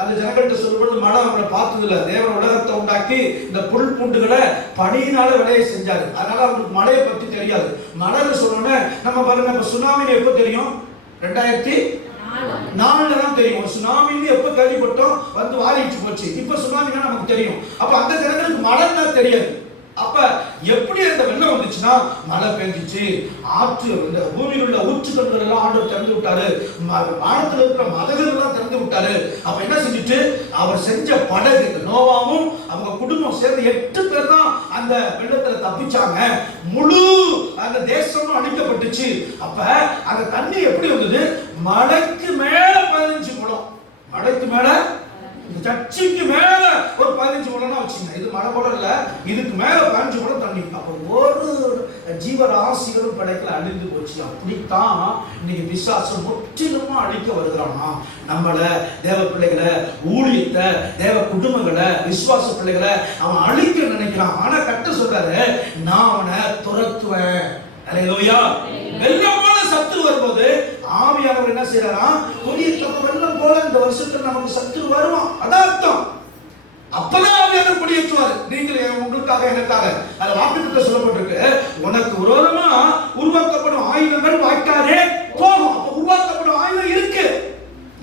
அந்த ஜனங்கள்ட்ட சொல்லும்போது, மழை அவங்களை பார்த்தது இல்ல, தேவன் உலகத்தை உண்டாக்கி இந்த புல் பூண்டுகளை பனியினால விளைய செஞ்சாரு. அதனால அவங்களுக்கு மழையை பத்தி தெரியாது. மழைன்னு சொன்னோன்னே நம்ம பாருங்க, இப்ப சுனாமி எப்போ தெரியும்? 2004 நாள்ல தான் தெரியும். ஒரு சுனாமின்னு எப்ப கேள்விப்பட்டோம், வந்து வாரிச்சு போச்சு. இப்ப சுனாமினா நமக்கு தெரியும். அப்ப அந்த ஜனங்களுக்கு மழை தான் தெரியாது. அப்ப எப்படி அந்த வெள்ளம் வந்துச்சுன்னா, மழை பெஞ்சிச்சு, ஆற்று இந்த பூமியில் உள்ள ஊற்றுக்கண்கள் எல்லாம் ஆண்டவர் திறந்து விட்டாரு, வானத்தில் இருக்கிற மதகுகள் எல்லாம் திறந்து விட்டாரு. அப்ப என்ன செஞ்சுட்டு அவர் செஞ்ச படகு, நோவாவும் அவங்க குடும்பம் சேர்ந்து 8 பேர் தான் அந்த வெள்ளத்துல தப்பிச்சாங்க. முழு அந்த தேசமும் அழிக்கப்பட்டுச்சு. அப்ப அந்த தண்ணி எப்படி வந்தது? மழைக்கு மேல 15 குடம், மழைக்கு மேல சர்ச்சுக்கு மேல ஒரு 15 குடம்னா வச்சுங்க. இது மழை கூட இல்ல, இதுக்கு மேல 15 குடம் தண்ணி. அப்ப ஒரு ஜீவராசிகளும் படைக்கல, அழிந்து போச்சு. அப்படித்தான் இன்னைக்கு பிசாசு முற்றிலுமா அழிக்க வருகிறானா நம்மள, தேவ பிள்ளைகளை, ஊழியத்தை, தேவ குடும்பங்களை, விசுவாச பிள்ளைகளை அவன் அழிக்க நினைக்கிறான். ஆனா கர்த்தர் சொல்றாரு, நான் அவனை துரத்துவேன். அல்லேலூயா. வெள்ளம் போல சத்துரு வரும்போது ஆவியானவர் என்ன செய்யறாரா? கொடிய வெள்ளம் போல இந்த வருஷத்துல நமக்கு சத்துரு வருவான். அதான் அர்த்தம். அப்பதான் ஆவியானவர் கொடியேற்றுவார். நீங்கள் உங்களுக்காக எனக்காக அது வாக்குத்தத்தம் சொல்லப்பட்டிருக்கு, உனக்கு விரோதமா உருவாக்கப்படும் ஆயுதங்கள் வாய்க்காதே போகும். அப்ப உருவாக்கப்படும் ஆயுதம் இருக்கு,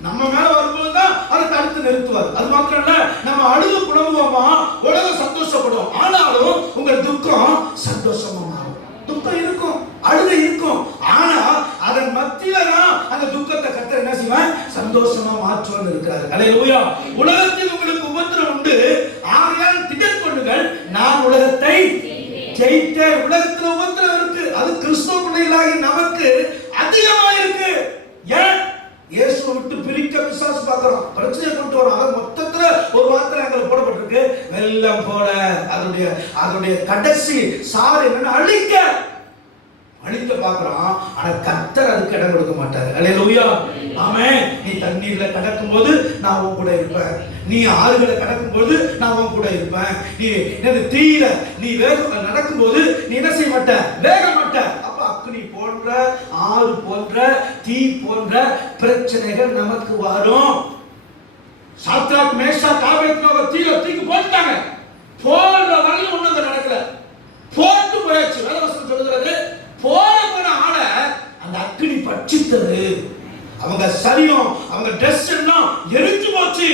நம்ம மேல வரும்போதுதான் அதை தடுத்து நிறுத்துவார். அது மாத்திரம் இல்ல, நம்ம அழுது புலம்புவோமா, உலகம் சந்தோஷப்படும். ஆனாலும் உங்கள் துக்கம் சந்தோஷமா மாறும். துக்கம் இருக்கும், அழுகை இருக்கும், ஆனா அதன் மத்தியில தான் அந்த துக்கத்தை கர்த்தர் என்ன செய்வார்? சந்தோஷமா மாற்றுவார் இருக்கிறார். அல்லேலூயா. உலகத்தில் உங்களுக்கு உபத்திரம் உண்டு, ஆகையால் திடன் கொள்ளுங்கள், நான் உலகத்தை ஜெயித்தேன். உலகத்தில் உபத்திரம் இருக்கு, அது கிறிஸ்துவ பிள்ளைகளாகி நமக்கு அதிகமா இருக்கு. ஏன்? இயேசுவை விட்டு பிரிக்க பிசாசு பார்க்கிறோம், பிரச்சனை கொண்டு வரோம். அது மொத்தத்துல ஒரு வார்த்தை அங்க போடப்பட்டிருக்கு, வெள்ளம் போல. அதனுடைய கடைசி சார் என்னன்னு அழிக்க பார்க்கிறோம். ஆனா கர்த்தர் அதுக்கு இடம் கொடுக்க மாட்டாரு. அல்லேலூயா. ஆமென். நீ தண்ணீர்ல கடக்கும் போது நான் உன் கூட இருப்பேன், நீ ஆறுகளை கடக்கும் போது நான் உன் கூட இருப்பேன், நீ தீயில நீ வேகம் நடக்கும் போது நீ என்ன செய்ய மாட்ட? வேக மாட்ட. அப்ப அக்னி போன்ற, ஆறு போன்ற, தீ போன்ற பிரச்சனைகள் நமக்கு வரும். சாத்ராக் மேஷாக் ஆபேத்நேகோ தீயில தூக்கி போட்டாங்க, போற வரையும் ஒண்ணும் நடக்கல, போட்டு போயாச்சு. வேதவசனம் சொல்லுகிறது, போன ஆள அந்த அக்னி பட்சித்தது, அவங்க சரீரம், அவங்க ட்ரெஸ் எல்லாம் எரிஞ்சு போச்சு.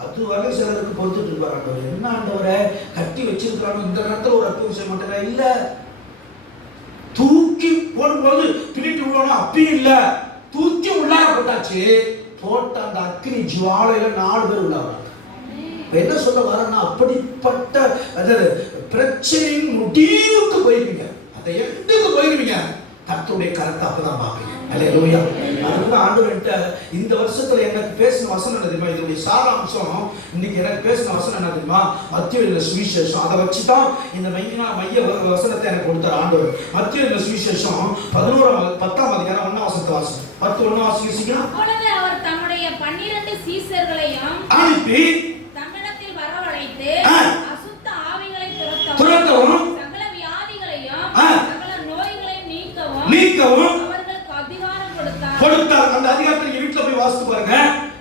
அதுவரை சிலருக்கு பொறுத்துட்டு இருப்பார். ஆண்டவர் என்ன ஆண்டவரை கட்டி வச்சிருக்கிறாங்க, இந்த நேரத்தில் ஒரு அற்புதம் செய்ய மாட்டேங்க. இல்ல, தூக்கி போடும்போது பிரிட்டு விடணும் அப்பயும் இல்ல, தூக்கி உள்ளார போட்டாச்சு. போட்ட அந்த அக்னி ஜுவாலையில 4 பேர் உள்ளாங்க. என்ன சொல்ல வரேன்னா, அப்படிப்பட்ட பிரச்சனையின் முடிவுக்கு போயிருவீங்க, அந்த எண்டுக்கு போயிருவீங்க. கர்த்தருடைய கரத்தை அப்பதான் பார்ப்பீங்க. அல்லேலூயா. அதுதான் ஆண்டவர்கிட்ட இந்த வருஷத்துல எனக்கு பேசின வசனம் என்ன தெரியுமா? இதனுடைய சாராம்சம் இன்னைக்கு எனக்கு பேசின வசனம் என்ன தெரியுமா? மத்தேயு சுவிசேஷம். அதை வச்சுதான் இந்த மைய வசனத்தை எனக்கு கொடுத்தார் ஆண்டவர். மத்தேயு சுவிசேஷம் 10ஆம் அதிகாரம் 1ஆம் வசனத்தை வாசிங்க. 10:1 வாசிங்க. அப்பொழுது அவர் தம்முடைய 12 சீஷர்களையும் அனுப்பி தம்மிடத்தில் வரவழைத்து அசுத்த ஆவிகளை துரத்தவும் சகல வியாதிகளையும் சகல நோய்களையும் நீக்கவும் அவர்களுக்கு அதிகாரம் கொடுத்தார். அந்த அதிகாரத்தை நீங்க வீட்டுல போய் வாசித்து பாருங்க.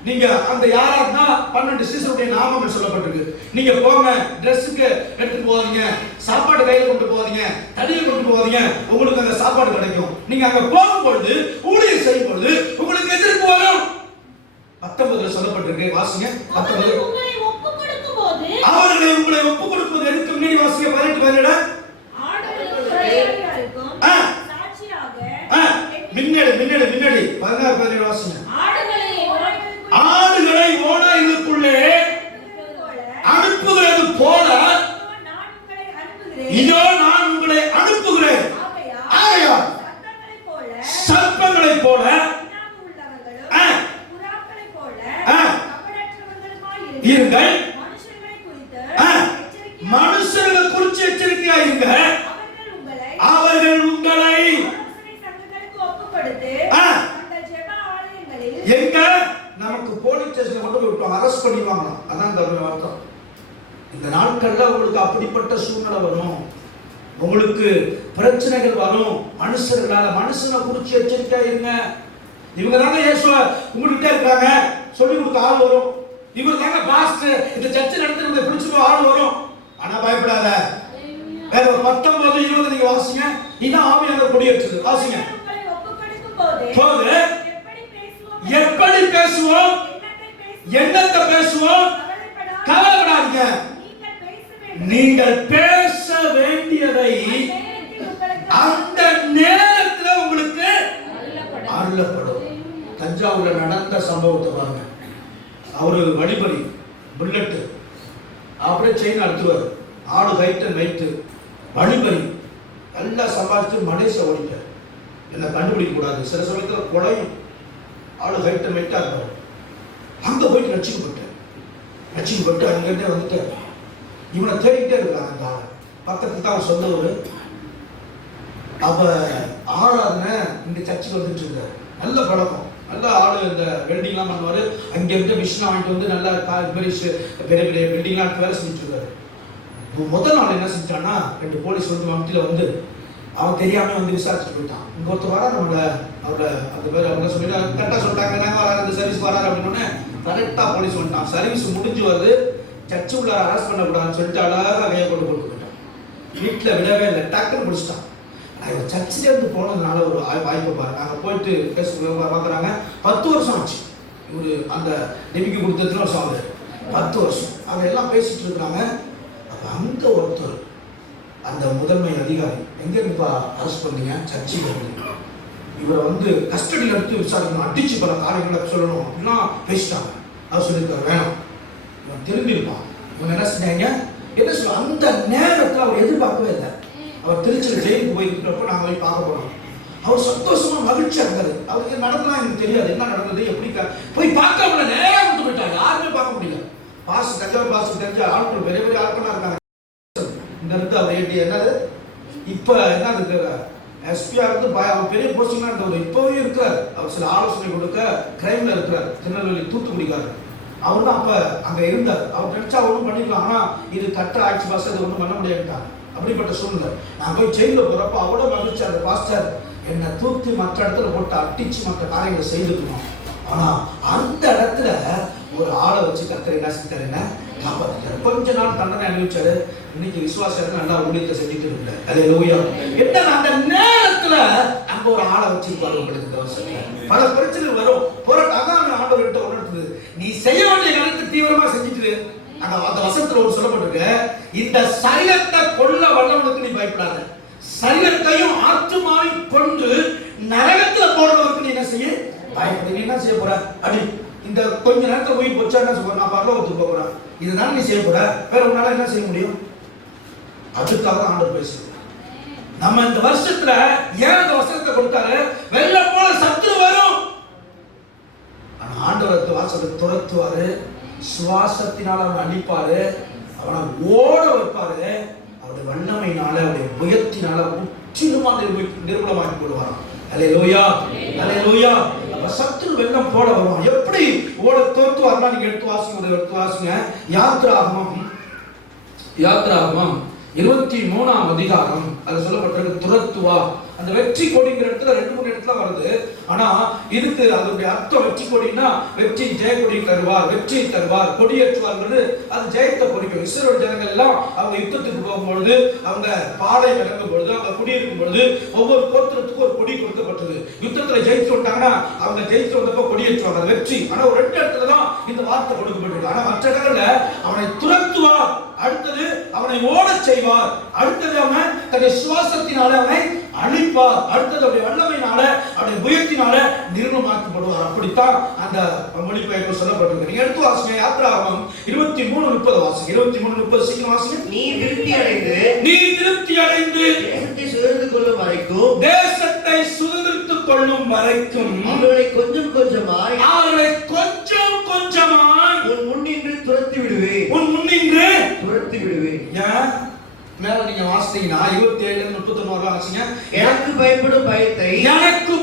நீங்க அந்த யாராருன்னா 12 சீஷருடைய நாமங்கள் சொல்லப்பட்டிருக்கு. நீங்க போங்க, ட்ரெஸ்ஸுக்கு எடுத்துட்டு போவாதீங்க, சாப்பாடு கையில கொண்டு போவாதீங்க, தண்ணியை கொண்டு போவாதீங்க, உங்களுக்கு அங்க சாப்பாடு கிடைக்கும். நீங்க அங்க போகும்பொழுது, ஊழியம் செய்யும் பொழுது உங்களுக்கு எதிர்ப்பு வரும். 19 சொல்லப்பட்டிருக்கு, வாசிங்க. 19 அவர்களை உங்களை ஒப்பு கொடுக்கும்போது எடுத்து முன்னாடி வாசிங்க. 18 மின்னடி 16 வாசிங்க. ஆடுகளை ஓநாய்களுக்குள்ளே அனுப்புகிறது போல இதோ நான் உங்களை அனுப்புகிறேன். ஆகையால் சர்ப்பங்களைப் போல இருங்கள், மனுஷர்களை குறித்து எச்சரிக்கையா இருங்க. அவர்கள் உங்களை எங்க நமக்கு போலீஸ் ஸ்டேஷன்ல கொண்டு போய் விட்டுவாங்க, அரெஸ்ட் பண்ணிடுவாங்க. அதான் தமிழ் அர்த்தம். இந்த நாட்கள்ல உங்களுக்கு அப்படிப்பட்ட சூழ்நிலை வரும், உங்களுக்கு பிரச்சனைகள் வரும். மனுஷனை குறித்து எச்சரிக்கையா இருங்க. இவங்க தாங்க இயேசுவ உங்ககிட்ட இருக்காங்க, சொல்லி கொடுக்க ஆள் வரும். இவர் தாங்க பாஸ்டர், இந்த சர்ச்சை நடத்துறத பிடிச்சுக்கோ ஆள் வரும். ஆனா பயப்படாத. வேற 19, 20 நீங்க வாசிங்க. இதான் ஆவியானவர் கொடியேற்றுது. வாசிங்க. போது எப்படி பேசுவோம், என்னத்தை பேசுவோம், கவலைப்படாதீங்க. நீங்கள் பேச வேண்டியதை அந்த நேரத்தில் உங்களுக்கு அருளப்படும். தஞ்சாவூர்ல நடந்த சம்பவத்தை பாருங்க. அவரு வழிபறி புல்லட் அப்படியே செயின் அழுத்துவார், ஆடு கைட்டு நைட்டு வழிபறி எல்லாம் சம்பாதிச்சு மலேச ஓடிட்டார். என்ன கண்டுபிடிக்க கூடாது, சில சமயத்தில் கொலையும் ஆடு கைட்டு நைட்டா இருப்பார். அங்க போயிட்டு ரட்சிக்கப்பட்டு அங்கிருந்தே வந்துட்டு இவனை தேடிக்கிட்டே இருக்கிறாங்க. அந்த ஆளை பக்கத்துல தான் சொந்த ஊர். அப்ப ஆறாதுன்னு இந்த சர்ச்சுக்கு வந்துட்டு இருக்காரு. நல்ல பழக்கம், நல்ல ஆளு. இந்த வெல்டிங்லாம் பண்ணுவாரு. அங்க இருந்து மிஷினை வாங்கிட்டு வந்து நல்லா பெரிய பெரிய பில்டிங்லாம் வேலை செஞ்சுட்டு இருக்காரு. முதல் நாள் என்ன செஞ்சான்னா, 2 போலீஸ் வந்து மம்டியில் வந்து அவன் தெரியாம வந்து விசாரிச்சுட்டு போயிட்டான். இங்க ஒருத்தர் வரா நம்மள அவரை அந்த பேர் அவங்க சொல்லிட்டு கரெக்டாக சொல்லிட்டாங்க, நாங்கள் வராது சர்வீஸ் வராது அப்படின்னு. கரெக்டாக போலீஸ் வந்துட்டான். சர்வீஸ் முடிஞ்சு வருது, சர்ச்சு உள்ள அரெஸ்ட் பண்ணக்கூடாதுன்னு சொல்லிட்டு அழகாக கையை கொண்டு போயிட்டான். வீட்டில் விடவே இல்லை, டக்குன்னு பிடிச்சிட்டான். நான் சர்ச்சிலேருந்து போனதுனால ஒரு வாய்ப்பை பாருங்க. நாங்கள் போயிட்டு பார்க்குறாங்க. 10 வருஷம் ஆச்சு இவரு அந்த நெபிக்கு கொடுத்ததுன்னு வருஷம் ஆகுது. 10 வருஷம் அதெல்லாம் பேசிட்டு இருக்கிறாங்க. அப்போ அந்த ஒருத்தர், அந்த முதன்மை அதிகாரி, எங்கே இருப்பா அரெஸ்ட் பண்ணீங்க, சர்ச்சில் இருந்து இவரை வந்து கஸ்டடியில் எடுத்து விசாரிக்கணும், அடிச்சு பல காரியங்களை சொல்லணும் அப்படின்னா பேசிட்டாங்க. அவர் சொல்லியிருக்காரு வேணும், இவன் திரும்பியிருப்பான். இவங்க என்ன செஞ்சாங்க, என்ன சொல்ல, அந்த நேரத்தில் அவர் எதிர்பார்க்கவே இல்லை. அவர் திருச்சியில் ஜெயிலுக்கு போயிருக்கிறப்போ நாங்கள் போய் பார்க்க போனோம். அவர் சந்தோஷமா மகிழ்ச்சியாக இருந்தார். அவருக்கு நடந்தா எனக்கு தெரியாது, என்ன நடந்தது எப்படி போய் பார்க்க முடியல, நேரம் விட்டு போயிட்டாங்க. யாருமே பார்க்க முடியல. பாசு தஞ்சாவூர் பாசு தெரிஞ்ச ஆட்கள் பெரிய பெரிய ஆட்களாக இருக்காங்க. இந்த இருந்து அவர் ஏட்டி என்னது இப்போ என்னது எஸ்பியா இருந்து அவர் பெரிய போஸ்டிங்காக இருந்தவர் இப்போவே இருக்கிறார். அவர் சில ஆலோசனை கொடுக்க கிரைம்ல இருக்கிறார். திருநெல்வேலி தூத்துக்குடிக்காரர். அவர் தான் அப்போ அங்கே இருந்தார். அவர் நினைச்சா ஒன்றும் பண்ணிக்கலாம், ஆனால் இது கட்ட ஆட்சி பாஸ் அது ஒன்றும் பண்ண முடியாதுட்டாங்க. அப்படிப்பட்ட சூழ்நிலை. நான் போய் ஜெயிலில் போகிறப்ப அவ்வளோ மகிழ்ச்சி. அந்த பாஸ்டர் என்னை தூக்கி மற்ற இடத்துல போட்டு அட்டிச்சு மற்ற காரியங்களை செய்துக்கணும். ஆனால் அந்த இடத்துல ஒரு ஆளை வச்சு கர்த்தர் என்ன செஞ்சாருன்னா காப்பாற்றிட்டாரு. கொஞ்ச நாள் தண்டனை அனுபவிச்சாரு. இன்னைக்கு விசுவாசம் நல்லா ஊழியத்தை செஞ்சுட்டு இருக்க. அதே லோயா என்ன அந்த நேரத்துல அங்க ஒரு ஆளை வச்சிருப்பாரு. உங்களுக்கு பல பிரச்சனை வரும், போராட்டம். ஆண்டவர்கிட்ட உணர்த்துது, நீ செய்ய வேண்டிய காரியத்தை தீவிரமா செஞ்சுட்டு அந்த வசனத்துல ஒரு சொல்லப்பட்டிருக்கு, இந்த சரீரத்தை கொல்ல வல்லவனுக்கு நீ பயப்படாத, சரீரத்தையும் ஆத்துமாவையும் கொண்டு நரகத்துல போடுறவருக்கு நீ என்ன செய்ய பயப்பட. நீ என்ன செய்ய போற, அடி இந்த கொஞ்ச நேரத்துல உயிர் போச்சா என்ன சொல்ற, நான் பரலோகத்துக்கு போறேன், இதுதான் நீ செய்ய போற, வேற உன்னால என்ன செய்ய முடியும். அதுக்காக ஆண்டவர் பேசுறார். நம்ம இந்த வருஷத்துல ஏன் அந்த வசனத்தை கொடுத்தாரு, வெள்ளம் போல சத்துரு வரும், ஆனா ஆண்டவரத்து வாசலை துரத்துவாரு, சுவாசத்தினால அவனை அழிப்பாரு, அவனை ஓட வைப்பாரு, அவருடைய வல்லமையினால அவருடைய புயத்தினால முற்றிலுமா நிர்மூலமாக்கி போடுவாராம். அல்லேலூயா, அல்லேலூயா. சத்துரு வெள்ளம் போட வருவான். எப்படி ஓட தோத்துவார்னா நீங்க எடுத்து வாசிங்க. யாத்ராகமம் 23ஆம் அதிகாரம் அது சொல்லப்பட்டிருக்கு, துரத்துவா. அந்த வெற்றி கொடிங்கிற இடத்துல 2-3 இடத்துல வருது. ஆனா இதுக்கு அதனுடைய அர்த்தம் வெற்றி கொடினா வெற்றி ஜெய கொடி தருவார், வெற்றி தருவார், கொடியேற்றுவார்ங்கிறது அது ஜெயத்தை குறிக்கும். இஸ்ரவேல் ஜனங்கள் எல்லாம் அவங்க யுத்தத்துக்கு போகும்பொழுது, அவங்க பாலை இறங்கும் பொழுது, அவங்க குடியிருக்கும் பொழுது ஒவ்வொரு கோத்திரத்துக்கும் ஒரு கொடி கொடுக்கப்பட்டது. யுத்தத்துல ஜெயிச்சு விட்டாங்கன்னா அவங்க ஜெயிச்சு வந்தப்போ கொடியேற்றுவாங்க, வெற்றி. ஆனா ஒரு 2 இடத்துல தான் இந்த வார்த்தை கொடுக்கப்பட்டிருக்கு. ஆனா மற்ற இடங்கள்ல அவனை துரத்துவார், அடுத்தது அவனை ஓட செய்வார், அடுத்தது அவன் தன்னுடைய சுவாசத்தினால அவனை அழிப்பார், அடுத்தது அவருடைய வல்லமையினால அவருடைய புயத்தினால நிர்மூலமாக்கப்படுவார். அப்படித்தான் அந்த மொழிபெயர்ப்பு சொல்லப்பட்டிருக்கு. நீங்க எடுத்து வாசிங்க. யாத்ராகமம் 23:30 வாசிங்க. 23:30 சீக்கிரம் வாசிங்க. நீ திருப்தி அடைந்து தேசத்தை சுதந்திரித்துக் கொள்ளும் வரைக்கும், தேசத்தை சுதந்திரித்துக் கொள்ளும் வரைக்கும் அவர்களை கொஞ்சம் கொஞ்சமாய் உன் முன்னின்று துரத்தி விடுவேன். மேல நீங்க வாசித்தீங்கன்னா 27-31 வாசிங்க. எனக்கு பயப்படும் பயத்தை உனக்கு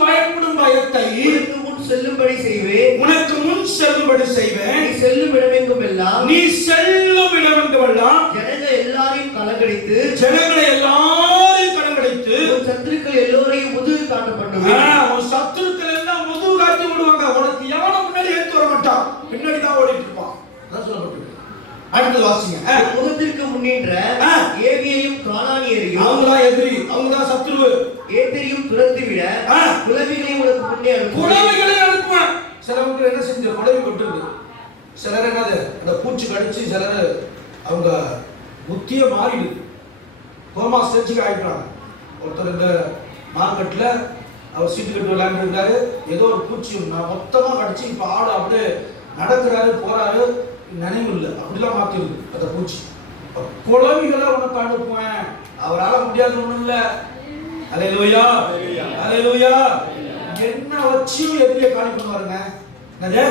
முன் செல்லும்படி செய்வேன். நீ செல்லும் இடமெங்கும் எல்லாம் ஜனங்களை எல்லாரையும் கலங்கடித்து உன் சத்துருக்கள் எல்லோரையும் முதுகு காட்ட பண்ணுவேன். உன் சத்துருக்கள் எல்லாம் முதுகு காட்டி விடுவாங்க. உனக்கு எவனும் முன்னாடி ஏத்து வர மாட்டான், பின்னாடி தான் ஓடிட்டு இருப்பான். அதான் சொல்லப்பட்டிருக்கு. அடுத்து வாசிங்க. முகத்திற்கு முன்னின்ற ஏவியையும் கானானியரையும், அவங்கதான் எதிரி, அவங்கதான் சத்துரு, ஏத்தரையும் துரத்தி விட குலவிகளை உனக்கு முன்னே அனுப்புவேன். சிலவங்க என்ன பூச்சியில குழம்பு விட்டுருக்கு. சிலர் என்னது அந்த பூச்சி கடிச்சு சிலர் அவங்க புத்தியே மாறிடுது, கோமா ஸ்டேஜுக்கு ஆயிடுறாங்க. ஒருத்தர் இந்த மார்க்கெட்டில் அவர் சீட்டு கட்டு விளையாண்டுருக்காரு, ஏதோ ஒரு பூச்சி மொத்தமாக கடிச்சு இப்போ ஆடு அப்படியே நடக்கிறாரு போறாரு, நினைவு இல்லை, அப்படிலாம் மாற்றிடுது அந்த பூச்சி. குழவிகளை உனக்கு அனுப்புவேன், அவரால் முடியாது ஒன்றும் இல்லை. அல்லேலூயா அல்லேலூயா. என்ன வச்சும் எதிரியை காலி பண்ணுவாருங்க. என்னது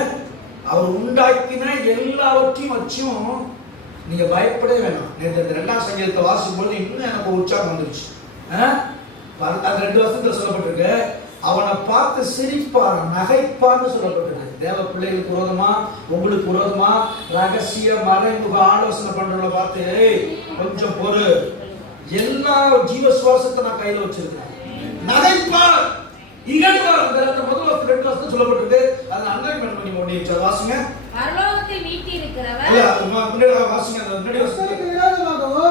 அவர் உண்டாக்கின எல்லாவற்றையும் வச்சும் நீங்க பயப்படவே வேணாம். நேற்று இந்த 2ஆம் சங்கீதத்தை வாசிக்கும் போது இன்னும் எனக்கு உற்சாகம் வந்துருச்சு. அது 2 வருஷத்துல சொல்லப்பட்டிருக்கு, அவனை பார்த்து சிரிப்பார் நகைப்பார்னு சொல்லப்பட்டிருக்கு. தேவ பிள்ளைகளுக்கு விரோதமா உங்களுக்கு விரோதமா ரகசிய மறைமுக ஆலோசனை பண்றவங்கள பார்த்து கொஞ்சம் பொறு, எல்லா ஜீவ சுவாசத்தை நான் கையில வச்சிருக்கேன், நகைப்பார் இகழ்வார். அந்த முதல் வருஷம் 2 வருஷம் சொல்லப்பட்டிருக்கு. அதை அண்டர்லைன் பண்ணி முடிச்சு வாசிங்க. பரலோகத்தில் வீற்றிருக்கிறவர் இல்ல முன்னாடி வாசிங்க, அந்த முன்னாடி வாசிங்க.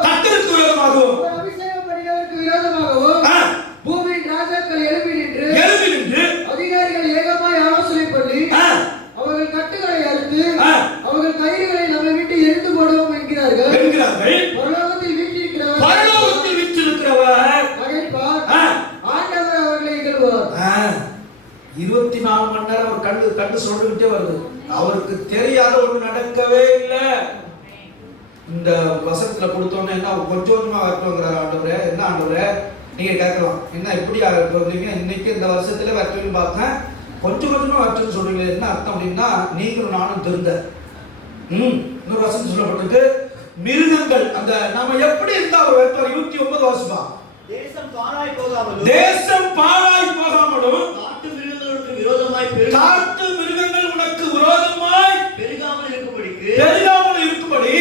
கர்த்தருக்கு விரோதமாகவும் அபிஷேகப்படுகிறவருக்கு விரோதமாகவும் பூமியின் ராஜாக்கள் எழுப்பி நின்று அதிகாரிகள் ஏகமாய் ஆலோசனை பண்ணி அவர்கள் கட்டுகளை அறுத்து அவர்கள் கயிறுகளை நம்ம விட்டு எரிந்து போடுவோம் என்கிறார்கள். பரலோகத்தில் வீற்றிருக்கிறவர் நகைப்பார், ஆண்டவர் அவர்களை இகழ்வார். 24 மணி நேரம் அவர் கண்டு சொல்லிக்கிட்டே வருது. அவருக்கு தெரியாத ஒண்ணு நடக்கவே இல்லை. இந்த வசனத்துல கொடுத்தோன்னே என்ன கொஞ்சம் கொஞ்சமா வரட்டுங்கிறார் ஆண்டவரே. என்ன ஆண்டவரே நீங்க கேட்கலாம், என்ன எப்படி ஆகிறீங்க இன்னைக்கு இந்த வருஷத்துல வரட்டுன்னு பார்த்தேன், கொஞ்சம் கொஞ்சமா வரட்டுன்னு சொல்றீங்க, என்ன அர்த்தம் அப்படின்னா நீங்களும் நானும் திருந்த. இன்னொரு வசனம் சொல்லப்பட்டிருக்கு, மிருகங்கள் அந்த நாம எப்படி இருந்தா அவர் வருவார். 29 வாசிப்பா. தேசம் பாழாய் போகாமலும் காட்டு மிருகங்கள் உனக்கு விரோதமாய் பெருகாமல் இருக்கும்படி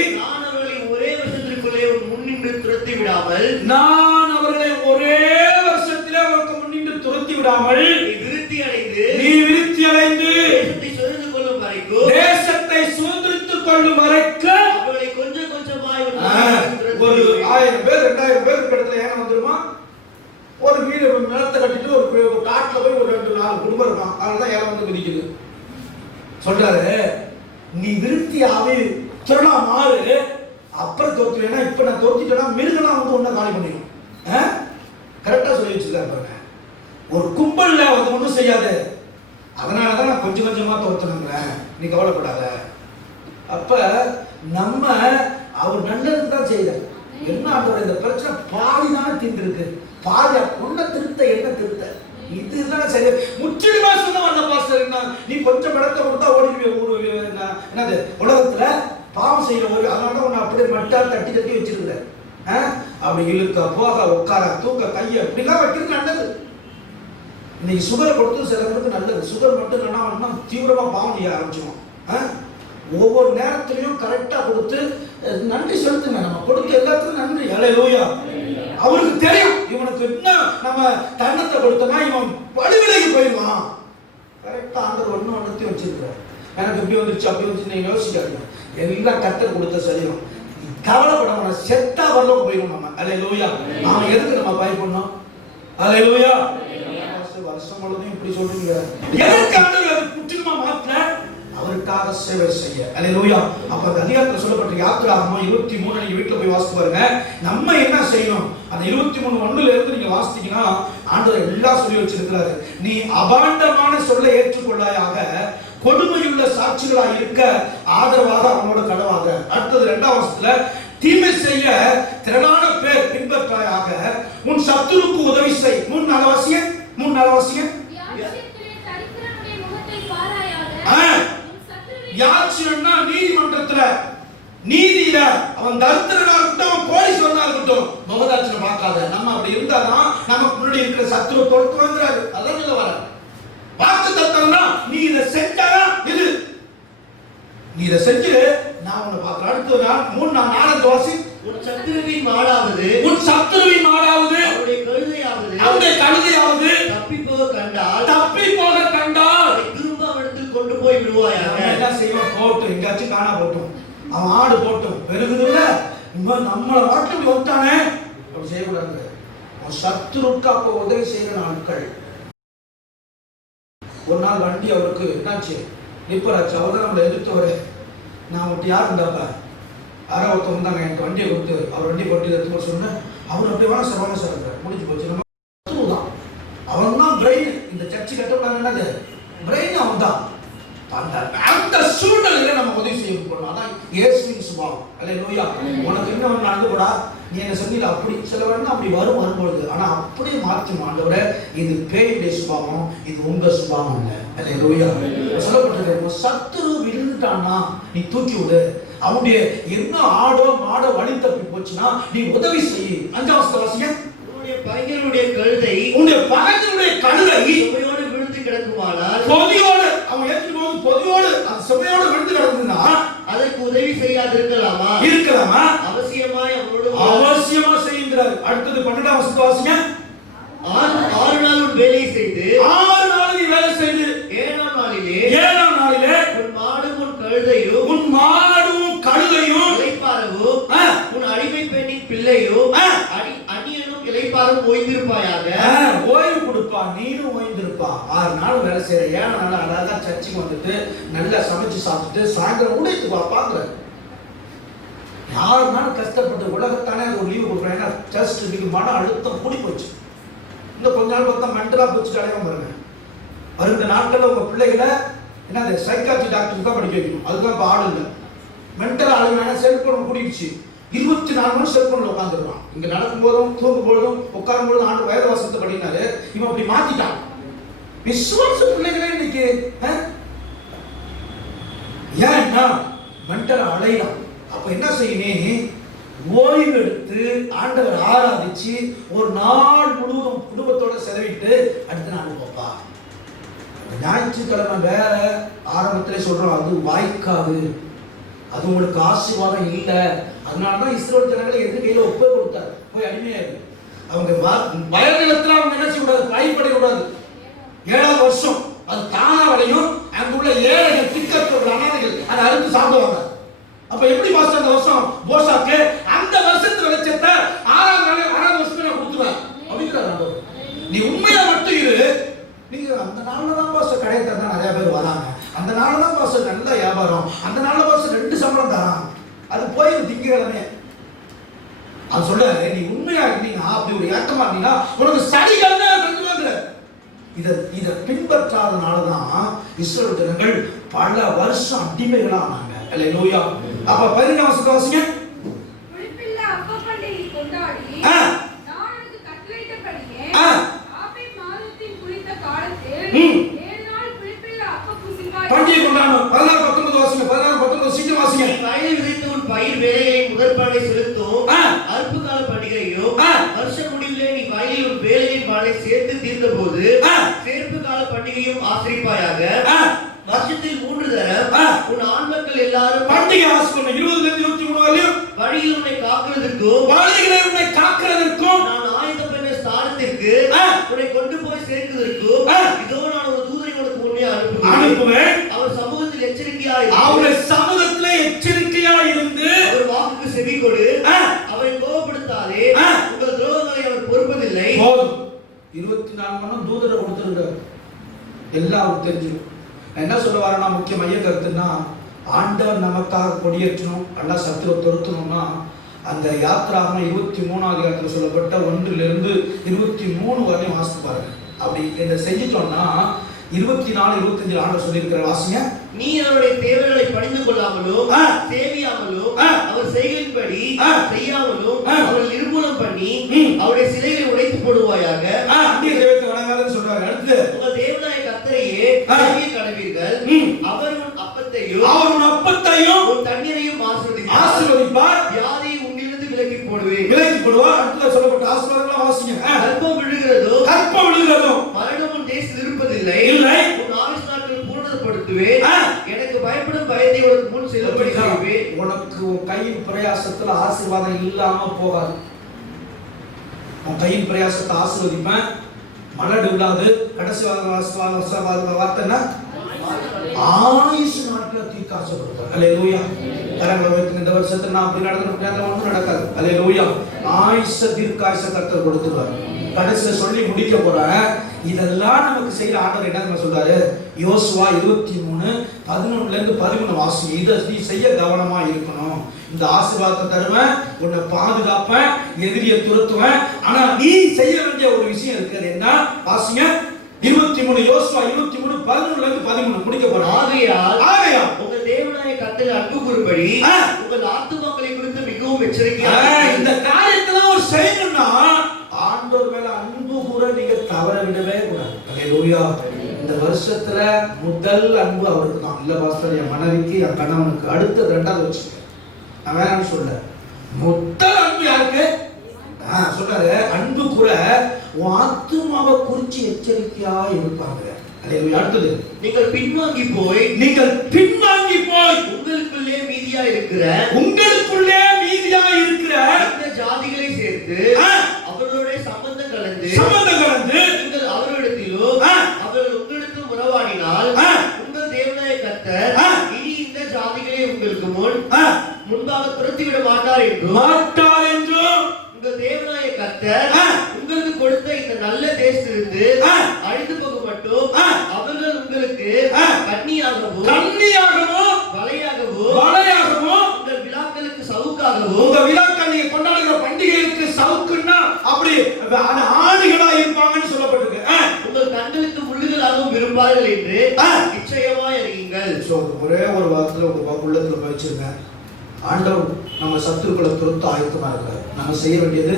நான் அவர்களை ஒரே வருஷத்திற்குள்ளே முன்னின்று துரத்தி விடாமல் நீ விருத்தி அடைந்து தேசத்தை சுதந்திரித்துக் கொள்ளும் வரைக்கும் அவர்களை கொஞ்சம் கொஞ்சமாய் ஒரு 1000 பேர் 2000 பேர் இடத்துல ஏன் வந்துருமா, ஒரு வீடு நிலத்தை கட்டிட்டு ஒரு காட்டுல போய் ஒரு 2-4 குடும்பம் இருக்கான், அதனால ஏன் வந்து விதிக்குது சொல்றாரு. நீ விருத்தி ஆவி திறனா மாறு, அப்புறம் தோத்துனா இப்ப நான் தோத்திட்டேன்னா மிருகலாம் வந்து ஒன்னும் காலி பண்ணிடும். கரெக்டா சொல்லி வச்சிருக்காரு பாருங்க. ஒரு கும்பல்ல வந்து ஒன்றும் செய்யாது, அதனாலதான் நான் கொஞ்சம் கொஞ்சமா தோத்துனுங்கிறேன், நீ கவலைப்படாத. அப்ப நம்ம அவர் நல்லதுக்கு தான் செய்யறாரு. என்ன ஆண்டவர் இந்த பிரச்சனை பாதி தானே தீர்ந்திருக்கு, பாதி ஒன்ன திருத்த என்ன திருத்த இதுதான் சரி. முற்றிலுமா சொன்ன வந்த பாஸ்டர் என்ன நீ கொஞ்சம் படத்தை கொடுத்தா ஓடிடுவே ஊரு என்னது உலகத்துல பாவம் செய்யற ஒரு, அதனால உன்னை அப்படியே மட்டா தட்டி தட்டி வச்சிருக்கிற. அப்படி இழுக்க போக உட்கார தூக்க கையை இப்படிலாம் வைக்கிறது நல்லது. இன்னைக்கு சுகரை கொடுத்து சில பேருக்கு நல்லது, சுகர் மட்டும் என்ன தீவிரமா பாவம் செய்ய ஆரம்பிச்சிடும். ஒவ்வொரு நேரத்திலையும் கரெக்டா கொடுத்து நன்றி செலுத்துங்க. நம்ம கொடுத்த எல்லாத்துக்கும் நன்றி. அல்லேலூயா. அவருக்கு தெரியும் இவனுக்கு என்ன நம்ம தன்னத்தை கொடுத்தோம்னா இவன் வழிவிலகி போயிடுவான். கரெக்டா ஆண்டவர் ஒன்னுத்தையும் வச்சிருக்கிறார். எனக்கு இப்படி வந்துருச்சு அப்படி வந்துச்சு நீங்க யோசிக்காதீங்க, எல்லாம் கர்த்தர் கொடுத்த சரீரம். கவலைப்படாம செத்தா வரலோக்கு போயிடும் நம்ம. அல்லேலூயா. அவன் எதுக்கு நம்ம பயப்படணும்? அல்லேலூயா. வருஷம் முழுவதும் இப்படி சொல்றீங்க, எதற்கு ஆண்டவர் முற்றிலுமா மாத்தின அவருக்காக சேவை செய்ய. அல்லேலூயா. அப்ப அந்த அதிகாரத்துல சொல்லப்பட்ட யாத்திராகமம் 23 நீங்க வீட்டுல போய் வாசித்து பாருங்க. நம்ம என்ன செய்யணும், அந்த 23:1 இருந்து நீங்க வாசித்தீங்கன்னா ஆண்டவர் எல்லாம் சொல்லி வச்சிருக்கிறாரு. நீ அபாண்டமான சொல்ல ஏற்றுக்கொள்ளாயாக, கொடுமையுள்ள சாட்சிகளாக இருக்க ஆதரவாக அவனோட கடவாக. அடுத்தது 2ஆம் வசனத்துல தீமை செய்ய திரளான பேர் பின்பற்றாயாக, உன் சத்துருக்கு உதவி செய். 3 நாள் அவசியம். யாட்சியம்னா நீதிமன்றத்துல நீதியில அவன் தரித்திரனா இருக்கட்டும், அவன் போலீஸ் வந்தா இருக்கட்டும், முகதாட்சியம் பார்க்காத. நம்ம அப்படி இருந்தாதான் நமக்கு முன்னாடி இருக்கிற சத்துரு தொடுத்து வந்துறாரு. அதான் இல்ல வர வாக்கு தத்தம்னா நீ இதை செஞ்சாதான் இது, நீ இதை செஞ்சு நான் உன்னை பார்க்கிறேன். அடுத்த நாள் 3 நாள் வாசி. உன் சத்துருவின் மாடாவது அவருடைய கழுதையாவது தப்பி போக கண்டால் திரும்ப அவனிடத்தில் கொண்டு போய் விடுவாயாக. என்ன செய்வோம், போட்டும் எங்காச்சும் காணா போட்டும், அவன் ஆடு போட்டும் பெருகுது இல்ல, நம்மளை வாட்டு வந்துட்டானே அப்படி செய்யக்கூடாது. அவன் சத்துருக்கு அப்போ உதவி செய்கிற நாட்கள். ஒரு நாள் வண்டி அவருக்கு என்னாச்சு, நிப்பராச்சு. அவர் தான் நம்மளை எதிர்த்தவர். நான் விட்டு யார் இருந்தாப்பா, யாரோ ஒருத்தவங்க வந்தாங்க, எனக்கு வண்டியை கொடுத்து அவர் வண்டி போட்டு எடுத்து சொன்னேன். அவர் அப்படி வேணா சார் முடிஞ்சு போச்சு. நம்ம தான் அவன் தான் பிரெயின். இந்த சர்ச்சு கட்டப்படாது என்னது பிரெயின் அவன் தான். அந்த சூழ்நிலையில நம்ம உதவி செய்ய போறோம். அதான் இயேசுவின் சுபாவம். அல்லேலூயா. உனக்கு என்ன நடந்து கூட நீ என்ன சொன்னீங்க அப்படி சில வேணா அப்படி வரும்பொழுது, ஆனா அப்படியே மாற்றும் ஆண்டவரே, இது பேயுடைய சுபாவம், இது உங்க சுபாவம் இல்லை. அல்லேலூயா. சொல்லப்பட்டிருக்க சத்துரு விழுந்துட்டான்னா நீ தூக்கி விடு. அவனுடைய என்ன ஆடோ மாடோ வழி தப்பி போச்சுன்னா நீ உதவி செய்ய. 5வது வாசிங்க. உன்னுடைய பகைஞனுடைய கழுதை சுமையோடு விழுந்து கிடக்குமானால், பொதியோடு அவன் ஏற்றிட்டு போது பொதியோடு அந்த சுமையோடு விழுந்து கிடக்குதுன்னா அதற்கு உதவி செய்யாதிருக்கலாமா? அவசியமா செய்யுங்கிறார். அடுத்தது 12வது வாசிங்க. 6 நாள் உன் வேலையை செய்து 6 நாள் நீ வேலை செய்து 7ஆம் நாளிலே உன் மாடும் உன் கழுதையும் இளைப்பாறவும் உன் அடிமை பெண்ணின் பிள்ளையும் அந்நியனும் இளைப்பாறும் ஓய்ந்திருப்பாயாக. ஓய்வு கொடுப்பா, நீனும் ஓய்ந்திருப்பா. 6 நாள் வேலை செய்யற, 7 நாள் அழகா சர்ச்சுக்கு வந்துட்டு நல்லா சமைச்சு சாப்பிட்டுட்டு சாயந்தரம் உடைத்து பாப்பாங்க. 6 நாள் கஷ்டப்பட்டு உலகத்தானே ஒரு லீவு கொடுக்குறேன். ஏன்னா சர்ச்சுக்கு மன அழுத்தம் கூடி போச்சு. இன்னும் கொஞ்ச நாள் பார்த்தா மென்டலா போச்சு அடையாம பாருங்க. வருகிற நாட்களில் உங்க பிள்ளைகளை என்ன சைக்காட்ரி டாக்டர் தான் படிக்க வைக்கணும். அதுதான் இப்போ ஆள் இல்லை. மென்டல் ஆளுங்க ஏன்னா செல்போன் கூடிடுச்சு. 24 மணி செல்போன்ல உட்காந்துருவான். இங்க நடக்கும் போதும் தூங்கும் பொழுதும் உட்காரும் பொழுதும் ஆண்டு வேத வசனத்தை படினாரு. இவன் அப்படி மாத்திட்டான். விசுவாச பிள்ளைகளே இன்னைக்கு ஏன்னா மென்டல் அலையலாம். அப்ப என்ன செய்யணும், ஓய்வு எடுத்து ஆண்டவர் ஆராதிச்சு ஒரு நாள் முழுவதும் குடும்பத்தோட செலவிட்டு அடுத்த நாள் போப்பா. ஞாயிற்றுக்கிழமை வேற ஆரம்பத்திலே சொல்றோம், அது வாய்க்காது, அது உங்களுக்கு ஆசீர்வாதம் இல்லை. அதனாலதான் இஸ்ரவேல் ஜனங்களை எதிர்கையில ஒப்பே கொடுத்தார், போய் அடிமையாரு. அவங்க வயநிலத்துல அவங்க என்ன செய்யக்கூடாது, பயப்படக்கூடாது. 7வது வருஷம் அது தானா வளையும். அங்குள்ள ஏழைகள் திக்கற்றவர்கள் அனாதைகள் அதை அறுத்து சாப்பிடுவாங்க. அப்ப எப்படி மாஸ்டர் அந்த வருஷம் போஷாக்கு அந்த வருஷத்து வெளிச்சத்தை 6வது வருஷம் நான் கொடுத்துருவேன் அப்படிங்கிறார். நீ உண்மையா மட்டும் இரு. நீங்க அந்த நாள்ல தான் பாஸ்டர் கடையை தந்தா நிறைய பேர் வராங்க, அந்த நாள்ல தான் பாஸ்டர் நல்ல வியாபாரம், அந்த நாள்ல பாஸ்டர் 2 சம்பளம் தரான், அது போய் திங்கக்கிழமை. அது சொல்றாரு, நீ உண்மையா இருந்தீங்கன்னா அப்படி ஒரு ஏற்றமா இருந்தீங்கன்னா உனக்கு சடிகள் இதை பின்பற்றாதனாலதான் இஸ்ரவேல் ஜனங்கள் பல வருஷம் அடிமைகளா ஆனாங்க. அல்லேலூயா. அப்ப 12வது வாசிங்க. புளிப்பில்லா அப்ப பண்டிகை கொண்டாடி நான் உனக்கு கட்டளையிட்டபடியே ஆபீம் மாதத்தின் குறித்த காலத்தில் 7 நாள் புளிப்பில்லா அப்ப புசிப்பாய் பண்டிகை கொண்டாடணும். 16-19 வாசிங்க. 16-19 சீக்கிரம் வாசிங்க. வயலில் விதைத்த உன் பயிர் வேலையை முதற்பாடை செலுத்தும் அற்பு கால பண்டிகையும் வருஷ முடிவிலே நீ வயலில் உன் வேலையின் பாலை சேர்த்து தீர்ந்த போது சேர்ப்பு கால பண்டிகையும் ஆசரிப்பாயாக. வருஷத்தில் 3 தரம் உன் ஆண் மக்கள் எல்லாரும் பண்டிகை ஆசரிக்கணும். 20-23 வரையும் வழியில் உன்னை காக்கிறதற்கும் நான் ஆயுத பெண்ண ஸ்தானத்திற்கு உன்னை கொண்டு போய் சேர்க்கிறதற்கும் இதோ நான் ஒரு தூதரை உனக்கு முன்னே அனுப்புவேன். அவர் சமூகத்தில் எச்சரிக்கையா இருந்து அவர் வாக்குக்கு செவி கொடு. அவரை கோபப்படுத்தாதே. உங்கள் துரோகங்களை அவர் பொறுப்பதில்லை. 24 மணி தூதரை கொடுத்திருக்காரு. எல்லாரும் தெரிஞ்சிடும். என்ன சொல்ல வரேன்னா, முக்கிய மைய கருத்துன்னா, ஆண்டவர் நமக்காக கொடியேற்றணும், நல்லா சத்துருவை துரத்தணும்னா அந்த யாத்திராகமம் 23ஆம் அதிகாரத்தில் சொல்லப்பட்ட 1 to 23 வரையும் வாசித்து பாருங்க. அப்படி இதை செஞ்சிட்டோம்னா 24-25 ஆண்டவர் சொல்லியிருக்கிற வாசிங்க. நீ அவருடைய தேவைகளை பணிந்து கொள்ளாமலும் சேவியாமலும் அவர் செய்களின்படி செய்யாமலும் அவர்கள் நிர்மூலம் பண்ணி அவருடைய சிலைகளை உடைத்து போடுவாயாக. அந்நிய தெய்வத்தை வணங்காதன்னு சொல்றாங்க. அடுத்து உங்கள் தேவனாய கர்த்தரையே சேவிய கடவீர்கள். அவர் உன் அப்பத்தையும் உன் தண்ணீரையும் ஆசீர்வதிப்பார். வியாதியை உன்னிலிருந்து விலக்கி போடுவார். அடுத்து சொல்லப்பட்ட ஆசீர்வாதங்களை வாசிங்க. கர்ப்பம் விழுகிறதும் மரணம் உன் தேசத்தில் இருப்பதில்லை. உன் ஆயுஷ் நாட்கள் பூரணப்படுத்துவேன். எனக்கு பயப்படும் பயத்தை உனக்கு முன் செல்லும்படி செய்வேன். உனக்கு உன் கையின் பிரயாசத்துல ஆசீர்வாதம் இல்லாம போகாது. உன் கையின் பிரயாசத்தை ஆசீர்வதிப்பேன். மலடு இல்லாது கடைசி வார்த்தைன்னா ஆயுஷ் நாட்கள் தீர்க்காசப்படுத்தார். அல்லேலூயா. இந்த வருஷத்துல நான் அப்படி நடந்து நடக்காது. அல்லேலூயா. ஆயுஷ தீர்க்காயுஷ கர்த்தர் கொடுத்துருவார். கடைசியில சொல்லி முடிக்க போறேன். இதெல்லாம் நமக்கு செய்யற ஆண்டவர் என்ன சொல்றாரு? யோசுவா 23:11-13 வாசி. இதை நீ செய்ய கவனமா இருக்கணும். இந்த ஆசீர்வாதத்தை தருவேன், உன்னை பாதுகாப்பேன், எதிரியை துரத்துவேன். ஆனா நீ செய்ய வேண்டிய ஒரு விஷயம் இருக்குது. என்ன வாசிங்க? 23 யோசுவா 23:11-13 முடிக்க போறோம். ஆகையால் உங்கள் தேவனாய கர்த்தர் அன்பு கூறும்படி உங்கள் ஆத்துமாக்களை குறித்து மிகவும் எச்சரிக்கையாக இந்த காரியத்தெல்லாம் ஒரு செய்யணும்னா ஆண்டவர் மேல அன்பு கூட நீங்க தவற விடவே கூடாது. அல்லேலூயா. இந்த வருஷத்துல முதல் அன்பு அவருக்கு தான். இல்ல பாஸ்டர், என் மனைவிக்கு என் கணவனுக்கு அடுத்த ரெண்டாவது வச்சு நான் வேணாம்னு சொல்ல. முதல் அன்பு யாருக்கு? சொல்றாரு, அன்பு கூட உன் ஆத்துமாவை குறிச்சு எச்சரிக்கையா இருப்பாங்க. அடுத்தது, நீங்கள் பின்வாங்கி போய் உங்களுக்குள்ளே மீதியா இருக்கிற இந்த ஜாதிகளை சேர்த்து அவர்களுடைய சம்பந்தம் கலந்து நீங்கள் அவர்களிடத்திலோ அவர்கள் உங்களிடத்தில் உறவாடினால் உங்கள் தேவனாய கர்த்தர் இனி இந்த ஜாதிகளை உங்களுக்கு முன்பாக துரத்திவிட மாட்டார் என்றும் உங்கள் தேவனாய கர்த்தர் உங்களுக்கு கொடுத்த இந்த நல்ல தேசத்திலிருந்து அழிந்து போக மட்டும் அவர்கள் உங்களுக்கு கண்ணியாகவும் வலையாகவும் உங்கள் விழாக்களுக்கு சவுக்காகவும், உங்க விழாக்கள் நீங்க கொண்டாடுகிற பண்டிகைக்கு சவுக்குன்னா அப்படி ஆடுகளா இருப்பாங்கன்னு சொல்லப்பட்டிருக்கு. உங்கள் கண்களுக்கு முள்ளுகளாகவும் இருப்பார்கள் என்று நிச்சயமாய் அறியுங்கள். ஒரே ஒரு வாரத்துல உங்க உள்ளத்துல போயிடுச்சுங்க. ஆண்டவர் நம்ம சத்துருக்களை துரத்த ஆயத்தமா இருக்காரு. நம்ம செய்ய வேண்டியது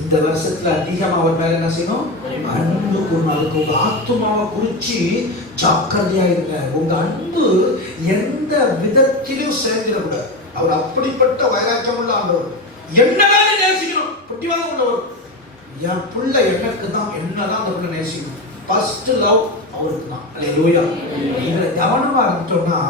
இந்த வருஷத்துல அதிகமா அவர் மேல என்ன செய்யணும்? அன்பு கூறணும். அதுக்கு உங்க ஆத்துமாவை குறிச்சு ஜாக்கிரதையா இருங்க. உங்க அன்பு எந்த விதத்திலும் சேர்ந்துடக்கூடாது. அவர் அப்படிப்பட்ட வைராக்கியம் உள்ள ஆண்டவர். என்னதான் நேசிக்கணும், புத்திவாக உள்ளவர். என் புள்ள எனக்கு தான், என்னதான் அந்த புள்ள நேசிக்கணும். ஃபர்ஸ்ட் லவ் அவருக்கு தான். அல்லேலூயா. இதுல கவனமா இருந்துட்டோம்னா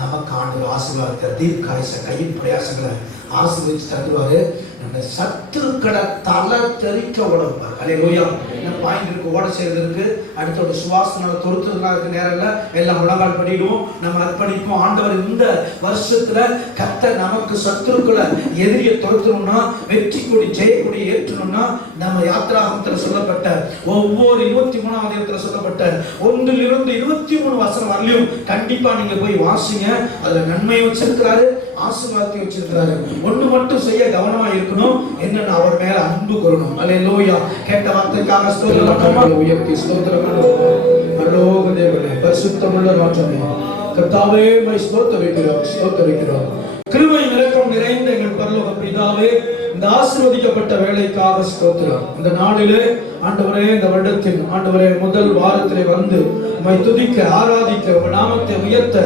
நமக்கு ஆண்டவர் ஆசீர்வாதத்தை, தீர்க்காயுச, கையின் பிரயாசங்களை ஆசீர்வதிச்சு தருவாரு. நம்ம சத்துருக்களை தலை தெறிக்க உடப்பார். அல்லேலூயா. என்ன பாயிண்ட் இருக்கு, ஓட செய்யறது இருக்கு, அடுத்தோட சுவாசனால தொடுத்ததுலாம் இருக்கு. நேரம் இல்லை, எல்லாம் உலகால் பண்ணிடுவோம். நம்ம அர்ப்பணிப்போம். ஆண்டவர் இந்த வருஷத்துல கர்த்தர் நமக்கு சத்துருக்களை எதிரியை தொடுத்தணும்னா, வெற்றி கொடி ஜெயக்கொடி ஏற்றணும்னா, நம்ம யாத்திராகமத்தில் சொல்லப்பட்ட ஒவ்வொரு 23ஆம் அதிகாரத்தில் சொல்லப்பட்ட 1-23 வசனம் வரலையும் கண்டிப்பா நீங்க போய் வாசிங்க. அதுல நன்மையை வச்சிருக்கிறாரு, ஆசீர்வாதத்தை வச்சிருக்கிறாரு. ஒண்ணு மட்டும் செய்ய கவனமா இருக்கணும். என்னன்னா அவர் மேல அன்பு கூறணும். அல்லேலூயா. கேட்ட வார்த்தைக்காக ஸ்தோத்திரம். உயர்த்தி ஸ்தோத்திரம். பரலோக தேவனே, பரிசுத்தமுள்ள ராஜனே, கர்த்தாவே, மை ஸ்தோத்திரிக்கிறோம். கிருபை இரக்கம் நிறைந்த எங்கள் பரலோக பிதாவே, இந்த ஆசீர்வதிக்கப்பட்ட வேலைக்காக ஸ்தோத்திரம். இந்த நாளிலே ஆண்டவரே, இந்த வருடத்தின் ஆண்டவரே முதல் வாரத்திலே வந்து உம்மை துதிக்க, ஆராதிக்க, உம்முடைய நாமத்தை உயர்த்த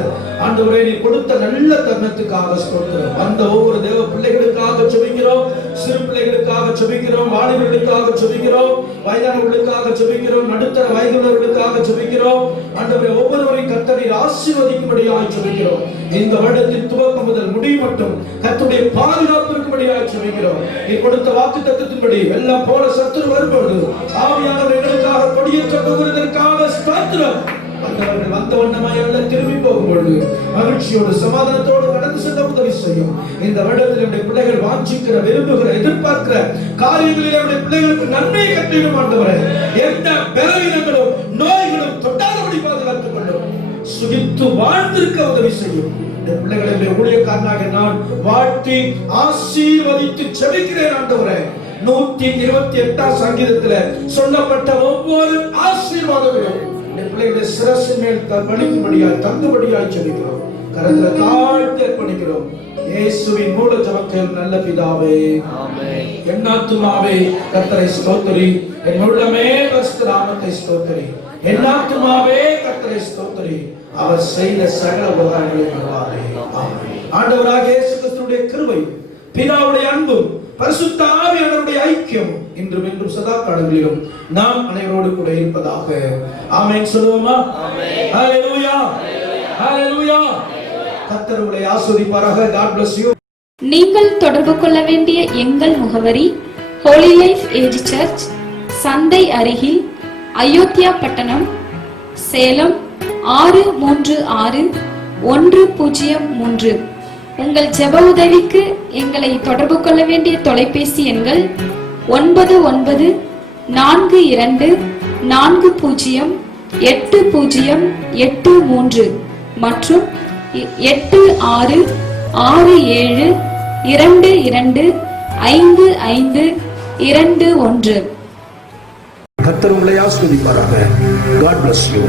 ஆண்டவரே நீ கொடுத்த நல்ல தருணத்துக்காக ஸ்தோத்திரம். அந்த ஒவ்வொரு தேவ பிள்ளைகளுக்காக ஜெபிக்கிறோம், சிறு பிள்ளைகளுக்காக ஜெபிக்கிறோம், வாலிபர்களுக்காக ஜெபிக்கிறோம், வயதானவர்களுக்காக ஜெபிக்கிறோம், நடுத்தர வயதுள்ளவர்களுக்காக ஜெபிக்கிறோம். ஆண்டவரே ஒவ்வொருவரையும் கர்த்தர் ஆசீர்வதிக்கும்படியாக ஜெபிக்கிறோம். இந்த வருடத்தின் துவக்கம் முதல் முடிவு மட்டும் கர்த்தருடைய பாதுகாப்பு இருக்கும்படியாக ஜெபிக்கிறோம். நீ கொடுத்த வாக்குத்தத்தத்தின்படி எல்லாம் போல சத்துரு வரும்பொழுது ஆவியானவர் எங்களுக்காக கொடியேற்ற போகிறதற்காக ஸ்தோத்திரம். வந்தவர்கள் வந்த வண்ணமாய் எல்லாம் திரும்பி போகும் பொழுது மகிழ்ச்சியோடு சமாதானத்தோடு கடந்து செல்ல உதவி செய்யும். இந்த வருடத்தில் நம்முடைய பிள்ளைகள் வாஞ்சிக்கிற, விரும்புகிற, எதிர்பார்க்கிற காரியங்களில் நம்முடைய பிள்ளைகளுக்கு நன்மை கட்டிடும். ஆண்டவரே, எந்த பலவீனங்களும் நோய்களும் தொட்டாதபடி பாதுகாத்துக் கொள்ளும். சுகித்து வாழ்ந்திருக்க உதவி செய்யும். இந்த பிள்ளைகளை ஊழியக்காரனாக நான் வாழ்த்தி ஆசீர்வதித்து ஜெபிக்கிறேன். ஆண்டவரே, 128ஆம் சங்கீதத்தில் சொல்லப்பட்ட ஒவ்வொரு ஆசீர்வாதங்களும் இந்த பிள்ளைகளுடைய சிரசின் மேல் பணிக்கும்படியாய் தங்கும்படியாய் ஜெபிக்கிறோம். கரத்துல தாழ்த்தி அர்ப்பணிக்கிறோம். இயேசுவின் மூல ஜெபத்தில் நல்ல பிதாவே, ஆமென். என் ஆத்துமாவே கர்த்தரை ஸ்தோத்திரி, என் உள்ளமே பரிசுத்த நாமத்தை ஸ்தோத்திரி. என் ஆத்துமாவே கர்த்தரை ஸ்தோத்திரி, அவர் செய்த சகல உபகாரங்களை மறவாதே. ஆமென். ஆண்டவராகிய இயேசு கிறிஸ்துவின் கிருபை, பிதாவுடைய அன்பும் பரிசுத்த ஆவியானவருடைய ஐக்கியம் இன்றும் என்றும் சதா காலங்களிலும் நாம் அனைவரோடு கூட இருப்பதாக. ஆமென் சொல்லுவோமா? ஆமென். ஹalleluya, ஹalleluya. கர்த்தர் உங்களை ஆசீர்வதிப்பாராக. God bless you. நீங்கள் தொடர்பு கொள்ள வேண்டிய எங்கள் முகவரி ஹோலி லைஃப் ஏஜ் சர்ச், சந்தை அருகில், அயோத்தியா பட்டணம், சேலம் 636103. உங்கள் ஜெப உதவிக்கு எங்களை தொடர்பு கொள்ள வேண்டிய தொலைபேசி எண்கள் 99 42408083 மற்றும் 8667225521. கர்த்தர் உங்களை ஆசீர்வதிப்பாராக. God bless you.